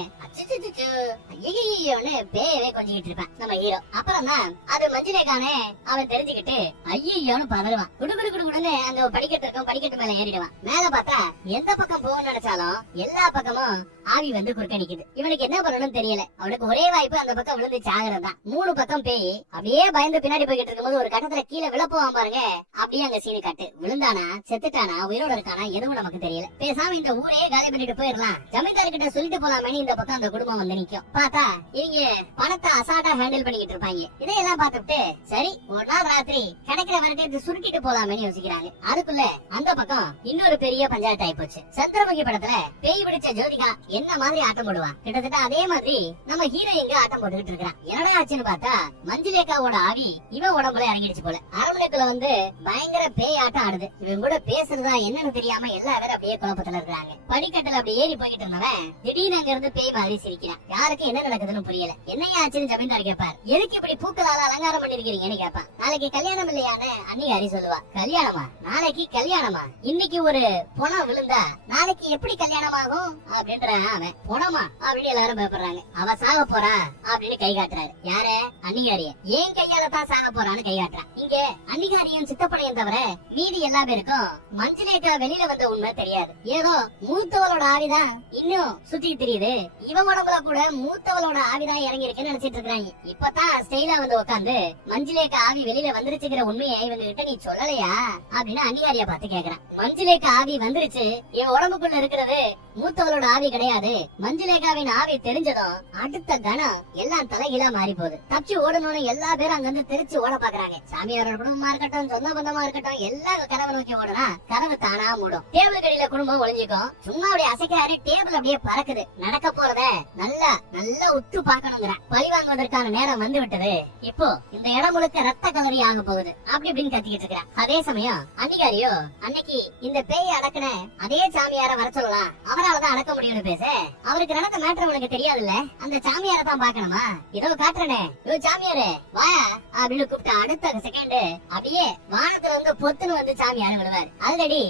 ஐயோன்னு பேயவே கொஞ்சிக்கிட்டு இருப்பான் நம்ம ஹீரோ. அப்புறம் தான் அது மஞ்சுலேகானே அவன் தெரிஞ்சுக்கிட்டு ஐயோன்னு பதறுவான். குடுகுடுன்னு அங்க படிக்கட்டு மேல ஏறிடுவான். மேல பார்த்தா எந்த பக்கம் போகணும்னு நினைச்சாலும் எல்லா பக்கமும் ஆவி வந்து குறுக்க நிக்குது. இவனுக்கு என்ன பண்ணணும்னு தெரியல. அவனுக்கு ஒரே வாய்ப்பு அந்த பக்கம் விழுந்து சாகுறதுதான். 3 பக்கம் பேய் அப்படியே பயந்து பின்னாடி போய்கிட்டு இருக்கும்போது ஒரு கட்டத்துல கீழே விழப்போவான் பாருங்க. அப்படியே அங்க சீனு கட்டு. விழுந்தானா செத்துட்டானா உயிரோட இருக்கானா எதுவும் நமக்கு தெரியல. பேசாம இந்த ஊரையே காலி பண்ணிட்டு போயிடலாம், ஜமீன்தார் கிட்ட சொல்லிட்டு போலாமே இந்த பக்கம் அந்த குடும்பம் வந்து நிக்கும். பார்த்தா இவங்க பணத்தை அசால்ட்டா ஹேண்டில் பண்ணிக்கிட்டு இருப்பாங்க. இதையெல்லாம் பார்த்துட்டு சரி ஒரு நாள் ராத்திரி கிடைக்கிற வரைக்கும் சுருட்டிட்டு போலாமே யோசிக்கிறாங்க. அதுக்குள்ள அந்த பக்கம் இன்னொரு பெரிய பஞ்சாயத்து ஆயி போச்சு. சந்திரமுகி படத்துல பேய் பிடிச்ச ஜோதிகா என்ன மாதிரி ஆட்டம் போடுவான், கிட்டத்தட்ட அதே மாதிரி நம்ம ஹீரோ எங்க ஆட்டம் போட்டுக்கிட்டு இருக்கான். என்னடா ஆச்சுன்னு பார்த்தா மஞ்சுலேகாவோட ஆவி இவன் உடம்புல இறங்கிடுச்சு போல. அரண்மனைக்குள்ள வந்து பயங்கர பேய் ஆட்டம் ஆடுது. இவன் கூட பேசுறதா என்னன்னு தெரியாம எல்லா பேரும் அப்படியே குழப்பத்துல இருக்காங்க. படிக்கட்டுல அப்படியே அப்படி ஏறி போயிட்டு இருந்தவன் திடீர்னு அங்க இருந்து பேய் மாதிரி சிரிக்கிறான். யாருக்கு என்ன நடக்குதுன்னு புரியல. என்னையா ஆச்சுன்னு ஜமீன்தார் கேட்பார். எதுக்கு இப்படி பூக்களால அலங்காரம் பண்ணிருக்கீங்கன்னு கேட்பான். நாளைக்கு கல்யாணம் இல்லையான்னு அன்னிகாரி சொல்லுவா. கல்யாணமா? நாளைக்கு கல்யாணமா? இன்னைக்கு ஒரு பொணம் விழுந்தா நாளைக்கு எப்படி கல்யாணம் ஆகும் அப்படின்ற அவன். பொணமா அப்படின்னு எல்லாரும் பயப்படுறாங்க. அவ சாக போறா அப்படின்னு கை காட்டுறாரு. யாரு? அன்னிகாரிய. ஏன் கையால தான் சாக போறான்னு கை காட்டுறான். இங்க அன்னிகாரியும் சித்தப்பனையும் தவிர மீதி எல்லா பேருக்கும் மஞ்சளேக்கா வெளியில வந்த உண்மை தெரியாது. ஏதோ மூத்தவளோட ஆவிதான் இன்னும் சுத்தி தெரியுது. இவன் உடம்புல கூட மூத்தவளோட ஆவிதான் இறங்கி இருக்குன்னு நினைச்சிட்டு இருக்காங்க. இப்பதான் ஸ்டைலா வந்து உட்காந்து மஞ்சளேக்கா ஆவி வெளியில வந்துருச்சுங்கிற உண்மையை இவங்க கிட்ட நீ சொல்லலையா அப்படின்னு அன்னிகாரிய பார்த்து கேக்குறான். மஞ்சளேக்கா ஆவி வந்துருச்சு. என் உடம்புக்குள்ள இருக்கிறது மூத்தவளோட ஆவி கிடையாது. மஞ்சளேகாவின் ஆவி தெரிஞ்சதும் அடுத்த கணம் எல்லாம் தலைகீழா மாறி போகுது. தப்பிச்சு ஓடணும்னு எல்லா பேரும் அங்க இருந்து தெரிச்சு ஓட பாக்குறாங்க. சாமியாரோட குடும்பமா இருக்கட்டும், சொந்த பந்தமா இருக்கட்டும், எல்லாம் கதவை நோக்கி ஓடுனா கதவு தானா மூடும். டேபிள் கடியில குடும்பம் ஒளிஞ்சுக்கும். சும்மா அப்படியே அசைக்காரு டேபிள் அப்படியே பறக்குது. நடக்க போறத நல்லா நல்லா உத்து பாக்கணுங்கிற பழி வாங்குவதற்கான நேரம் வந்து விட்டது. இப்போ இந்த இடம் முழுக்க ரத்த கலரி ஆக போகுது அப்படி இப்படின்னு கத்திக்கிட்டு இருக்கிறான். அதே சமயம் அன்னிகாரியோ அன்னைக்கு இந்த பேயை அடக்குன அதே சாமியார வர சொல்லலாம், அவராலதான் அடக்க முடியும்னு பேச. அவருக்கு நடந்த மேட்டர் உனக்கு தெரியாதுல்ல, அந்த சாமியார தான் பாக்கணுமா? இதோ காட்டுறனே, யோ சாமியாரு வாயா அப்படின்னு கூப்பிட்ட அடுத்த செகண்ட் அப்படியே வானத்துல வந்து பொத்துன்னு வந்து சாமியாரு விடுவாரு. ஆல்ரெடி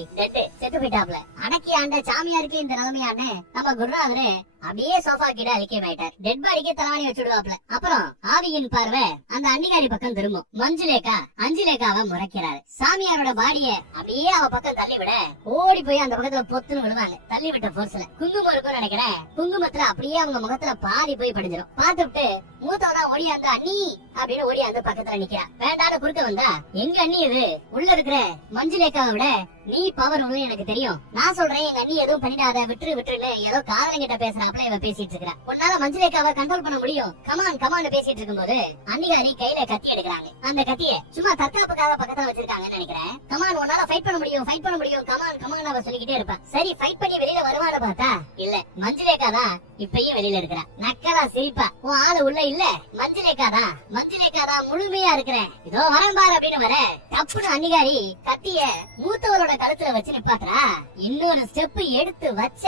செத்து போயிட்டாப்ல. அடக்கி ஆண்ட சாமியாருக்கு இந்த நிலைமையான்னு நம்ம குருநாதரு அப்படியே சோஃபா கீழ ஐக்கியமாயிட்டார். டெட் பாடிக்கு தலைவாணி வச்சுடுவாப்ல. அப்புறம் ஆவியின் பார்வை அந்த அன்னிகாரி பக்கம் திரும்பும். அஞ்சுலேக்காவை முறைக்கிறாரு. சாமியாரோட பாடிய அப்படியே அவ பக்கம் தள்ளி விட ஓடி போய் அந்த பக்கத்துல பொத்துன்னு விடுவாங்க. தள்ளி விட்ட போர்ஸ்ல குங்குமம் இருக்கும்னு நினைக்கிறேன். குங்குமத்துல அப்படியே அவங்க முகத்துல பாதி போய் படிஞ்சிடும். பாத்துட்டு மூத்தவதான் ஓடியாந்து அண்ணி அப்படின்னு ஓடியாந்து பக்கத்துல நிக்கிறா. வேண்டான்னு குறுக்க வந்தா எங்க அண்ணி இது? உள்ள இருக்கிற மஞ்சுலேக்காவை விட நீ பவர் உள்ள எனக்கு தெரியும். நான் சொல்றேன் எங்க அண்ணி எதுவும் பண்ணிடாத, விட்டுருன்னு ஏதோ காதலங்கிட்ட பேசுறாப்ல இவ பேசிட்டு இருக்கா. உன்னால மஞ்சுலேக்காவை கண்ட்ரோல் பண்ண முடியும், கமான் பேசிட்டு இருக்கும்போது அன்னிகாரி கையில கத்தி எடுக்கிறாங்க. அந்த கத்திய சும்மா தற்காப்புக்காக பக்கத்துல வச்சிருக்காங்கன்னு நினைக்கிறேன். கமான் உன்னால ஃபைட் பண்ண முடியும் கமான் அவ சொல்லிக்கிட்டே இருப்பான். சரி ஃபைட் பண்ணி வெளியில வருவான்னு பார்த்தா இல்ல, மஞ்சுலேக்கா தான் இப்பயும் வெளியில இருக்கிறா. நக்கலா சிரிப்பா. உன் ஆளு உள்ள இல்ல, மஞ்சுலேக்கா தான் முழுமையா இருக்கிறேன், இதோ வரேன் பாரு அப்படின்னு வர தப்புன்னு அன்னிகாரி கத்திய மூத்தவரோட கழுத்துல வச்சு நிப்பாத்துறா. இன்னொரு ஸ்டெப் எடுத்து வச்ச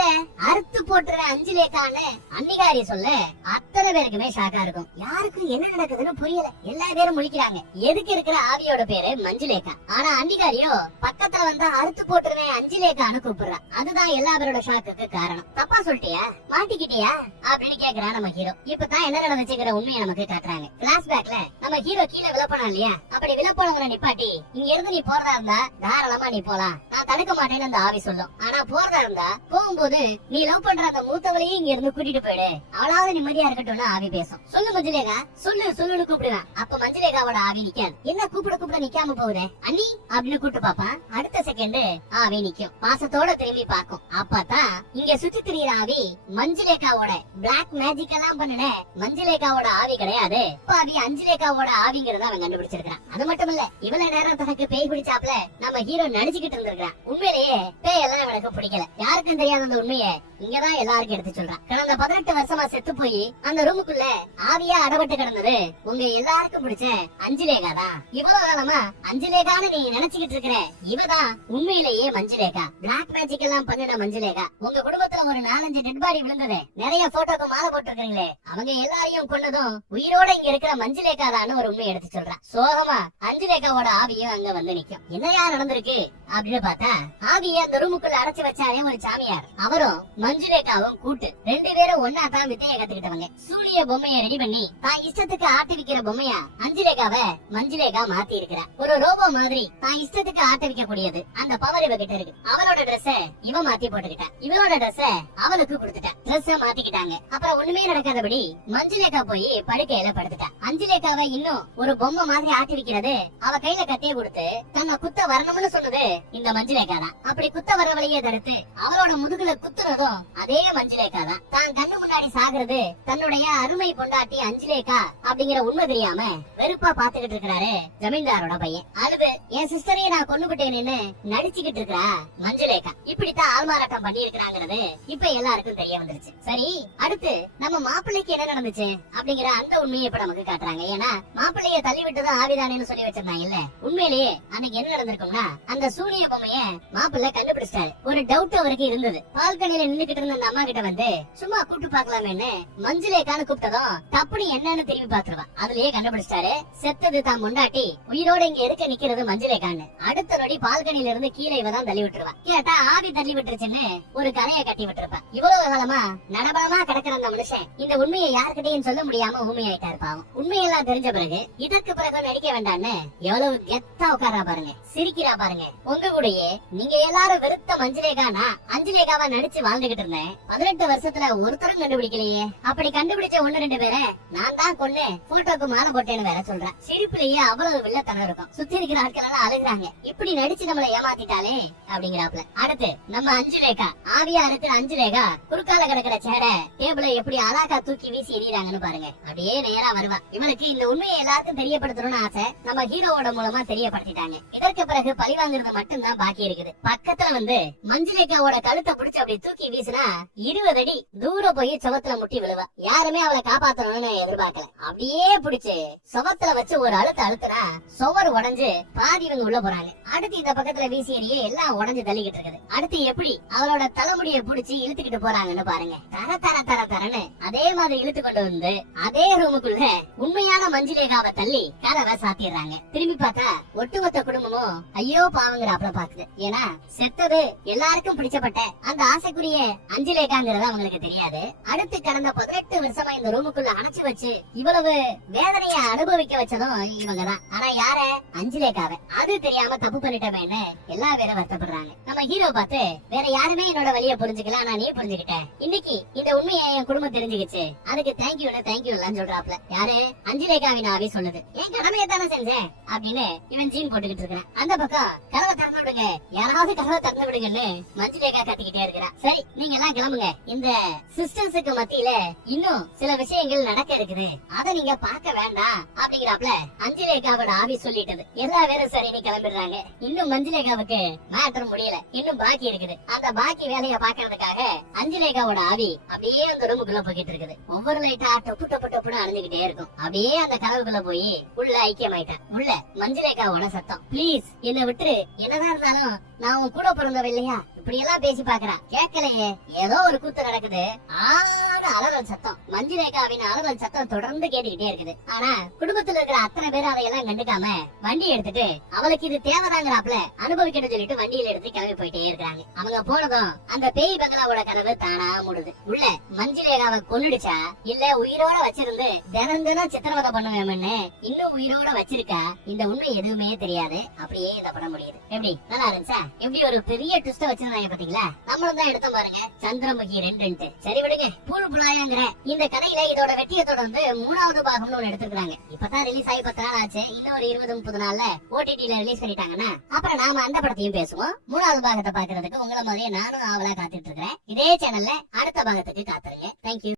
அறுத்து போட்டுற அஞ்சுலேக்கான்னு அன்னிகாரி சொல்ல அத்தனை பேருக்குமே ஷாக்கா இருக்கும். யாருக்கும் என்ன நடக்குதுன்னு புரியல. எல்லா பேரும் முழிக்கிறாங்க. எதுக்கு இருக்கிற ஆவியோட பேரு மஞ்சுலேக்கா. ஆனா அன்னிகாரியோ பக்கத்துல வந்தா அறுத்து போட்டுருவேன் அஞ்சுலேக்கான்னு கூப்பிடுறா. அதுதான் எல்லா பேரோட ஷாக்குக்கு காரணம். தப்பா சொல்லிட்டியா, மாட்டிக்கிட்டியா அப்படின்னு கேக்குறா நம்ம ஹீரோ. இப்பதான் என்ன நடந்துச்சுங்கிற உண்மையை நமக்கு காட்டுறாங்க. பிளாஷ்பேக்ல நம்ம ஹீரோ கீழே விழப்போனா இல்லையா, அப்படி விழப்போனவங்களை நிப்பாட்டி இங்க இருந்து நீ போறதா இருந்தா தாராளமா நீ போலாம், நான் தடுக்க மாட்டேன்னு அந்த ஆவி சொல்லும். ஆனா போறதா இருந்தா போகும்போது நீ லவ் பண்ற அந்த மூத்தவளையும் இங்க இருந்து கூட்டிட்டு போயிடு, அவளாவது நிம்மதியா இருக்கட்டும்னு ஆவி பேசும். சொல்லு மஞ்சுலேகா சொல்லுன்னு கூப்பிடுவேன். அப்ப மஞ்சுலேகாவோட ஆவி நிக்காது. என்ன கூப்பிட நிக்காம போகுது அண்ணி அப்படின்னு கூப்பிட்டு பாப்பான். அடுத்த செகண்ட் ஆவி நிக்கும். பாசத்தோட திரும்பி பாக்கும். அப்பதான் இங்க சுத்தி திரியிற ஆவி மஞ்சுலேகாவோட பிளாக் மேஜிக் எல்லாம் பண்ணுன மஞ்சுலேகாவோட ஆவி கிடையாது, ஆவி அஞ்சுலேகாவோட ஆவிங்கிறத அவன் கண்டுபிடிச்சிருக்கான். அது மட்டும் இல்ல, இவ்வளவு நேரம் தனக்கு பேய் பிடிச்சாப்ல நம்ம ஹீரோ நடிச்சுக்கிட்டு இருந்திருக்கான். உண்மையிலேயே பேய் எல்லாம் அவனுக்கு பிடிக்கல. யாருக்கும் தெரியாத அந்த உண்மையை இங்கதான் எல்லாருக்கும் எடுத்து சொல்றான். கடந்த 18 வருஷமா செத்து போய் அந்த ரூமுக்குள்ள ஆவியா அடபட்டு கிடந்தது உங்க எல்லாருக்கும் பிடிச்ச அஞ்சுலேகா தான். இவ்வளவு காலமா அஞ்சுலேகான்னு நீ நினைச்சுக்கிட்டு இருக்கிற இவதான் உண்மையிலேயே மஞ்சுலேகா. பிளாக் மேஜிக் எல்லாம் பண்ணுன மஞ்சுலேகா. உங்க குடும்பத்துல ஒரு 4-5 டெட் பாடி விழுந்தது, நிறைய போட்டோக்கு மாலை போட்டுருக்கீங்களே, அவங்க எல்லாரையும் கொன்னதும் உயிரோட இங்க இருக்கிற மஞ்சுலேகா தான் ஒரு உண்மையை எடுத்து சொல்றான். சோகமா அஞ்சுலேகாவோட ஆவியும் அங்க வந்து நிக்கும். என்னையா நடந்திருக்கு அப்படின்னு பார்த்தா ஆவிய அந்த ரூமுக்குள்ள அடைச்சு வச்சாலே ஒரு சாமியார், அவரும் மஞ்சுலேகாவும் கூட்டு 2 பேரும் ஒன்னா தான் வித்தைய கத்துக்கிட்டவங்க. சூரிய பொம்மையை ரெடி பண்ணி தான் இஷ்டத்துக்கு ஆட்டி விக்கிற பொம்மையா அஞ்சுலேகாவை மஞ்சுலேகா மாத்தி இருக்கிறா. ஒரு ரோபோ மாதிரி தான் இஷ்டத்துக்கு ஆட்ட விக்க கூடியது அந்த பவர் இவ கிட்ட இருக்கு. அவளோட ட்ரெஸ் இவ மாத்தி போட்டுக்கிட்டா, இவளோட ட்ரெஸ் அவளுக்கு கொடுத்துட்டா. ட்ரெஸ் மாத்திக்கிட்டாங்க. அப்புறம் ஒண்ணுமே நடக்காதபடி மஞ்சுலேகா போய் படுக்கையில படுத்துட்டா. அஞ்சுலேகாவை இன்னும் ஒரு பொம்மை மாதிரி ஆட்டி விக்கிறது அவ கையில கத்திய கொடுத்து தன்னை குத்த வரணும்னு சொன்னது இந்த மஞ்சுலேகா தான். அப்படி குத்த வர வழியை தடுத்து அவளோட முதுகுல குத்துறதும் அதே மஞ்சுலேகா தான். தான் கண்ணு முன்னாடி சாகுறது தன்னுடைய அருமை பொண்டாட்டி அஞ்சலேகா அப்படிங்கிற உண்மை தெரியாம வெறுப்பா பாத்துக்கிட்டு இருக்கிறாரு ஜமீன்தாரோட பையன். அழுது என் சிஸ்டரையே நான் கொண்டு விட்டேன்னு நடிச்சுக்கிட்டு இருக்கா மஞ்சளேகா. இப்படித்தான் ஆள்மாறாட்டம் பண்ணி இருக்கிறாங்கிறது இப்ப எல்லாருக்கும் தெரிய வந்துருச்சு. சரி, அடுத்து நம்ம மாப்பிள்ளைக்கு என்ன நடந்துச்சு அப்படிங்கிற அந்த உண்மையை இப்ப நமக்கு காட்டுறாங்க. ஏன்னா மாப்பிள்ளைய தள்ளி விட்டது ஆவிதானேன்னு சொல்லி வச்சிருந்தாங்க இல்ல. உண்மையிலேயே அன்னைக்கு என்ன நடந்திருக்கும்னா, அந்த சூனிய பொம்மைய மாப்பிள்ளை கண்டுபிடிச்சிட்டாரு. ஒரு டவுட் அவருக்கு இருந்தது. பால்கனியில நின்னுகிட்டு இருந்த அந்த அம்மா கிட்ட வந்து சும்மா கூப்பிட்டு பாக்கலாமேன்னு மஞ்சளேக்கான்னு கூப்பிட்டதும் தப்புனு என்னன்னு திரும்பி பாத்துருவா. அதுலயே கண்டுபிடிச்சிட்டாரு, செத்தது தான் முண்டாட்டி, உயிரோட இங்க இருக்க நிக்கிறது மஞ்சளேக்கான்னு. அடுத்த நொடி பால்கனியில இருந்து கீழே இவதான் தள்ளி விட்டுருவா. கேட்டா ஆவி தள்ளி விட்டுருச்சுன்னு ஒரு கலையை கட்டி விட்டுருப்பா. இவ்வளவு காலமா நடபலமா கிடக்கிற அந்த மனுஷன் இந்த உண்மையை யாருக்கிட்டையும் சொல்ல முடியாம ஊமையாயிட்டாரு பாவம். உண்மையெல்லாம் தெரிஞ்ச பிறகு இதற்கு பிறகு நடிக்க வேண்டான்னு எவ்வளவு கெத்தா உட்காரா பாருங்க, சிரிக்கிறா பாருங்க. உங்க கூடயே நீங்க எல்லாரும் வெறுத்த மஞ்சளேகானா அஞ்சலேகாவா நடிச்சு வாழ்ந்துகிட்டு இருந்தேன். 18 வருஷத்துல ஒருத்தரும் கண்டுபிடிக்கலையே. அப்படி கண்டுபிடிச்ச 1-2 பேரை நான் தான் கொன்னு போட்டோக்கு மாலை போட்டேன்னு வேற சொல்ற. சிரிப்புலயே அவ்வளவு வில்லத்தனம் இருக்கும். சுத்தி இருக்கிற ஆட்கள் எல்லாம் அழுகுறாங்க. இப்படி நடிச்சு நம்மள ஏமாத்திட்டாலே அப்படிங்கிறாப்ல. அடுத்து நம்ம அஞ்சலேகா ஆவியா இருக்கிற அஞ்சலேகா குறுக்கால கிடக்கிற சேர டேபிள எப்படி அழகா தூக்கி வீசி எறியறாங்கன்னு பாருங்க. அப்படியே நேரா வருவா. இவனுக்கு இந்த உண்மையை எல்லாருக்கும் தெரியப்படுத்தணும்னு ஆசை. நம்ம ஹீரோவோட மூலமா தெரியப்படுத்திட்டாங்க. இதற்கு பிறகு பழி வாங்குறது மட்டும் தான் பாக்கி இருக்குது. பக்கத்துல வந்து மஞ்சளேகாவோட கழுத்தை பிடிச்சு அப்படி தூக்கி வீசினா 20 அடி தூரம் போய் சுவத்துல முட்டி விழுவா. யாருமே அவளை காப்பாத்தணும்னு எதிர்பார்க்கல. அப்படியே பிடிச்சு சுவத்துல வச்சு ஒரு அழுத்துனா சுவர் உடைஞ்சு பாதி இவங்க உள்ள போறாங்க. அடுத்து இந்த பக்கத்துல வீசி எறிய எல்லாம் உடைஞ்சு தள்ளிக்கிட்டு இருக்குது. அடுத்து எப்படி அவளோட தலைமுடியை பிடிச்சு இழுத்துக்கிட்டு போறாங்கன்னு பாருங்க. தரன்னு அதே மாதிரி இழுத்து கொண்டு வந்து அதே ரூமுக்குள்ள உண்மையான மஞ்சளேகாவை தள்ளி கதவை சாத்திடுறாங்க. திரும்பி பார்த்தா ஒட்டுமொத்த குடும்பமும் ஐயோ பாவங்கிறாப்ல பாக்குது. ஏன்னா செத்தது எல்லாருக்கும் பிடிச்சப்பட்ட அந்த ஆசைக்குரிய அஞ்சலேகாங்கிறது அவங்களுக்கு தெரியாது. அடுத்து கடந்த 18 வருஷமா இந்த ரூமுக்குள்ள அணைச்சு வச்சு இவ்வளவு வேதனைய அனுபவிக்க வச்சதும் இவங்கதான். ஆனா யார? அஞ்சலேகாவை. அது தெரியாம தப்பு பண்ணிட்டமேன்னு எல்லா பேரும் வருத்தப்படுறாங்க. நம்ம ஹீரோ பார்த்து வேற யாருமே என்னோட வழியை புரிஞ்சுக்கல, ஆனா நீ புரிஞ்சுக்கிட்ட. இன்னைக்கு இந்த உண்மையை என் குடும்பம் தெரிஞ்சுக்கிச்சு, அதுக்கு தேங்க்யூ எல்லாம் சொல்றாப்ல. யாரு? அஞ்சலேகாவின் ஆவி சொல்லுது. என் கடமையை தானே செஞ்சேன் அப்படின்னு இவன் ஜீன் போட்டுக்கிட்டு இருக்கான். அந்த பக்கம் கதவை திறந்து விடுங்க, யாராவது கதவை திறந்து விடுங்கன்னு மஞ்சளேகா கத்திக்கிட்டே இருக்கிறான். சரி, நீங்க எல்லாம் கிளம்புங்க. இந்த சிஸ்டர்ஸுக்கு மத்தியில இன்னும் சில விஷயங்கள் நடக்க இருக்குது, அதை நீங்க பார்க்க வேண்டாம் அப்படிங்கிறாப்ல அஞ்சலேகாவோட ஆவி சொல்லிட்டது. எல்லா பேரும் சரின்னு கிளம்பிடுறாங்க. இன்னும் மஞ்சளேகாவுக்கு மேட்டர் முடியல, இன்னும் பாக்கி இருக்குது. அந்த பாக்கி வேலையை பாக்குறதுக்காக அஞ்சலேகாவோட ஆவி அப்படியே அந்த ரூமுக்குள்ள போயிட்டு இருக்குது. ஒவ்வொரு லைட்டா டொப்பு டொப்பு டொப்புன்னு அணிஞ்சுக்கிட்டே இருக்கும். அப்படியே அந்த கதவுக்குள்ள போய் உள்ள ஐக்கியமாயிட்டான். உள்ள மஞ்சளேகாவோட சத்தம், பிளீஸ் என்ன விட்டுரு, என்னதான் இருந்தாலும் நான் உன் கூட பிறந்தவ இல்லையா? இப்படி எல்லாம் பேசி பாக்குறான். கேட்கலையே, ஏதோ ஒரு கூத்து நடக்குது. அலறல் சத்தம், மஞ்சளேகாவின் அலறல் சத்தம் தொடர்ந்து கேட்டுக்கிட்டே இருக்குது. ஆனா குடும்பத்துல இருக்கிற அத்தனை பேரும் அதையெல்லாம் கண்டுக்காம வண்டி எடுத்துட்டு அவளுக்கு இது தேவைதாங்கிறாப்ல அனுபவிக்கணும் சொல்லிட்டு வண்டியில எடுத்து கிளம்பி போயிட்டே இருக்காங்க. அவங்க போனதும் அந்த பேய் பங்களாவோட கதவு தானா மூடுது. உள்ள மஞ்சளேகாவை கொன்னுடுச்சா இல்ல உயிரோட வச்சிருந்து தினம் சித்திரவதை பண்ணுவேன்னு இன்னும் உயிரோட வச்சிருக்கா, இந்த உண்மை எதுவுமே தெரியாது. அப்படியே இதை பண்ண முடியுது. எப்படி நல்லா இருந்துச்சா? எப்படி ஒரு பெரிய ட்விஸ்ட வச்சிருந்தாங்க பாத்தீங்களா? நம்மளும் தான் எடுத்தோம் பாருங்க, சந்திரமுகி 2. சரி விடுங்க, பூல் புலாயங்கிற இந்த கதையில இதோட வெற்றியை தொடர்ந்து 3வது பாகம்னு ஒண்ணு எடுத்திருக்காங்க. இப்பதான் ரிலீஸ் ஆகி 10 நாள் ஆச்சு. இன்னும் ஒரு 20-30 நாள்ல OTT-ல ரிலீஸ் பண்ணிட்டாங்கன்னா அப்புறம் நாம அந்த படத்தையும் பேசுவோம். 3வது பாகத்தை பாக்குறதுக்கு உங்களை மாதிரியே நானும் ஆவலா காத்துட்டு இருக்கிறேன். இதே சேனல்ல அடுத்த பாகத்துக்கு காத்துருங்க. தேங்க்யூ.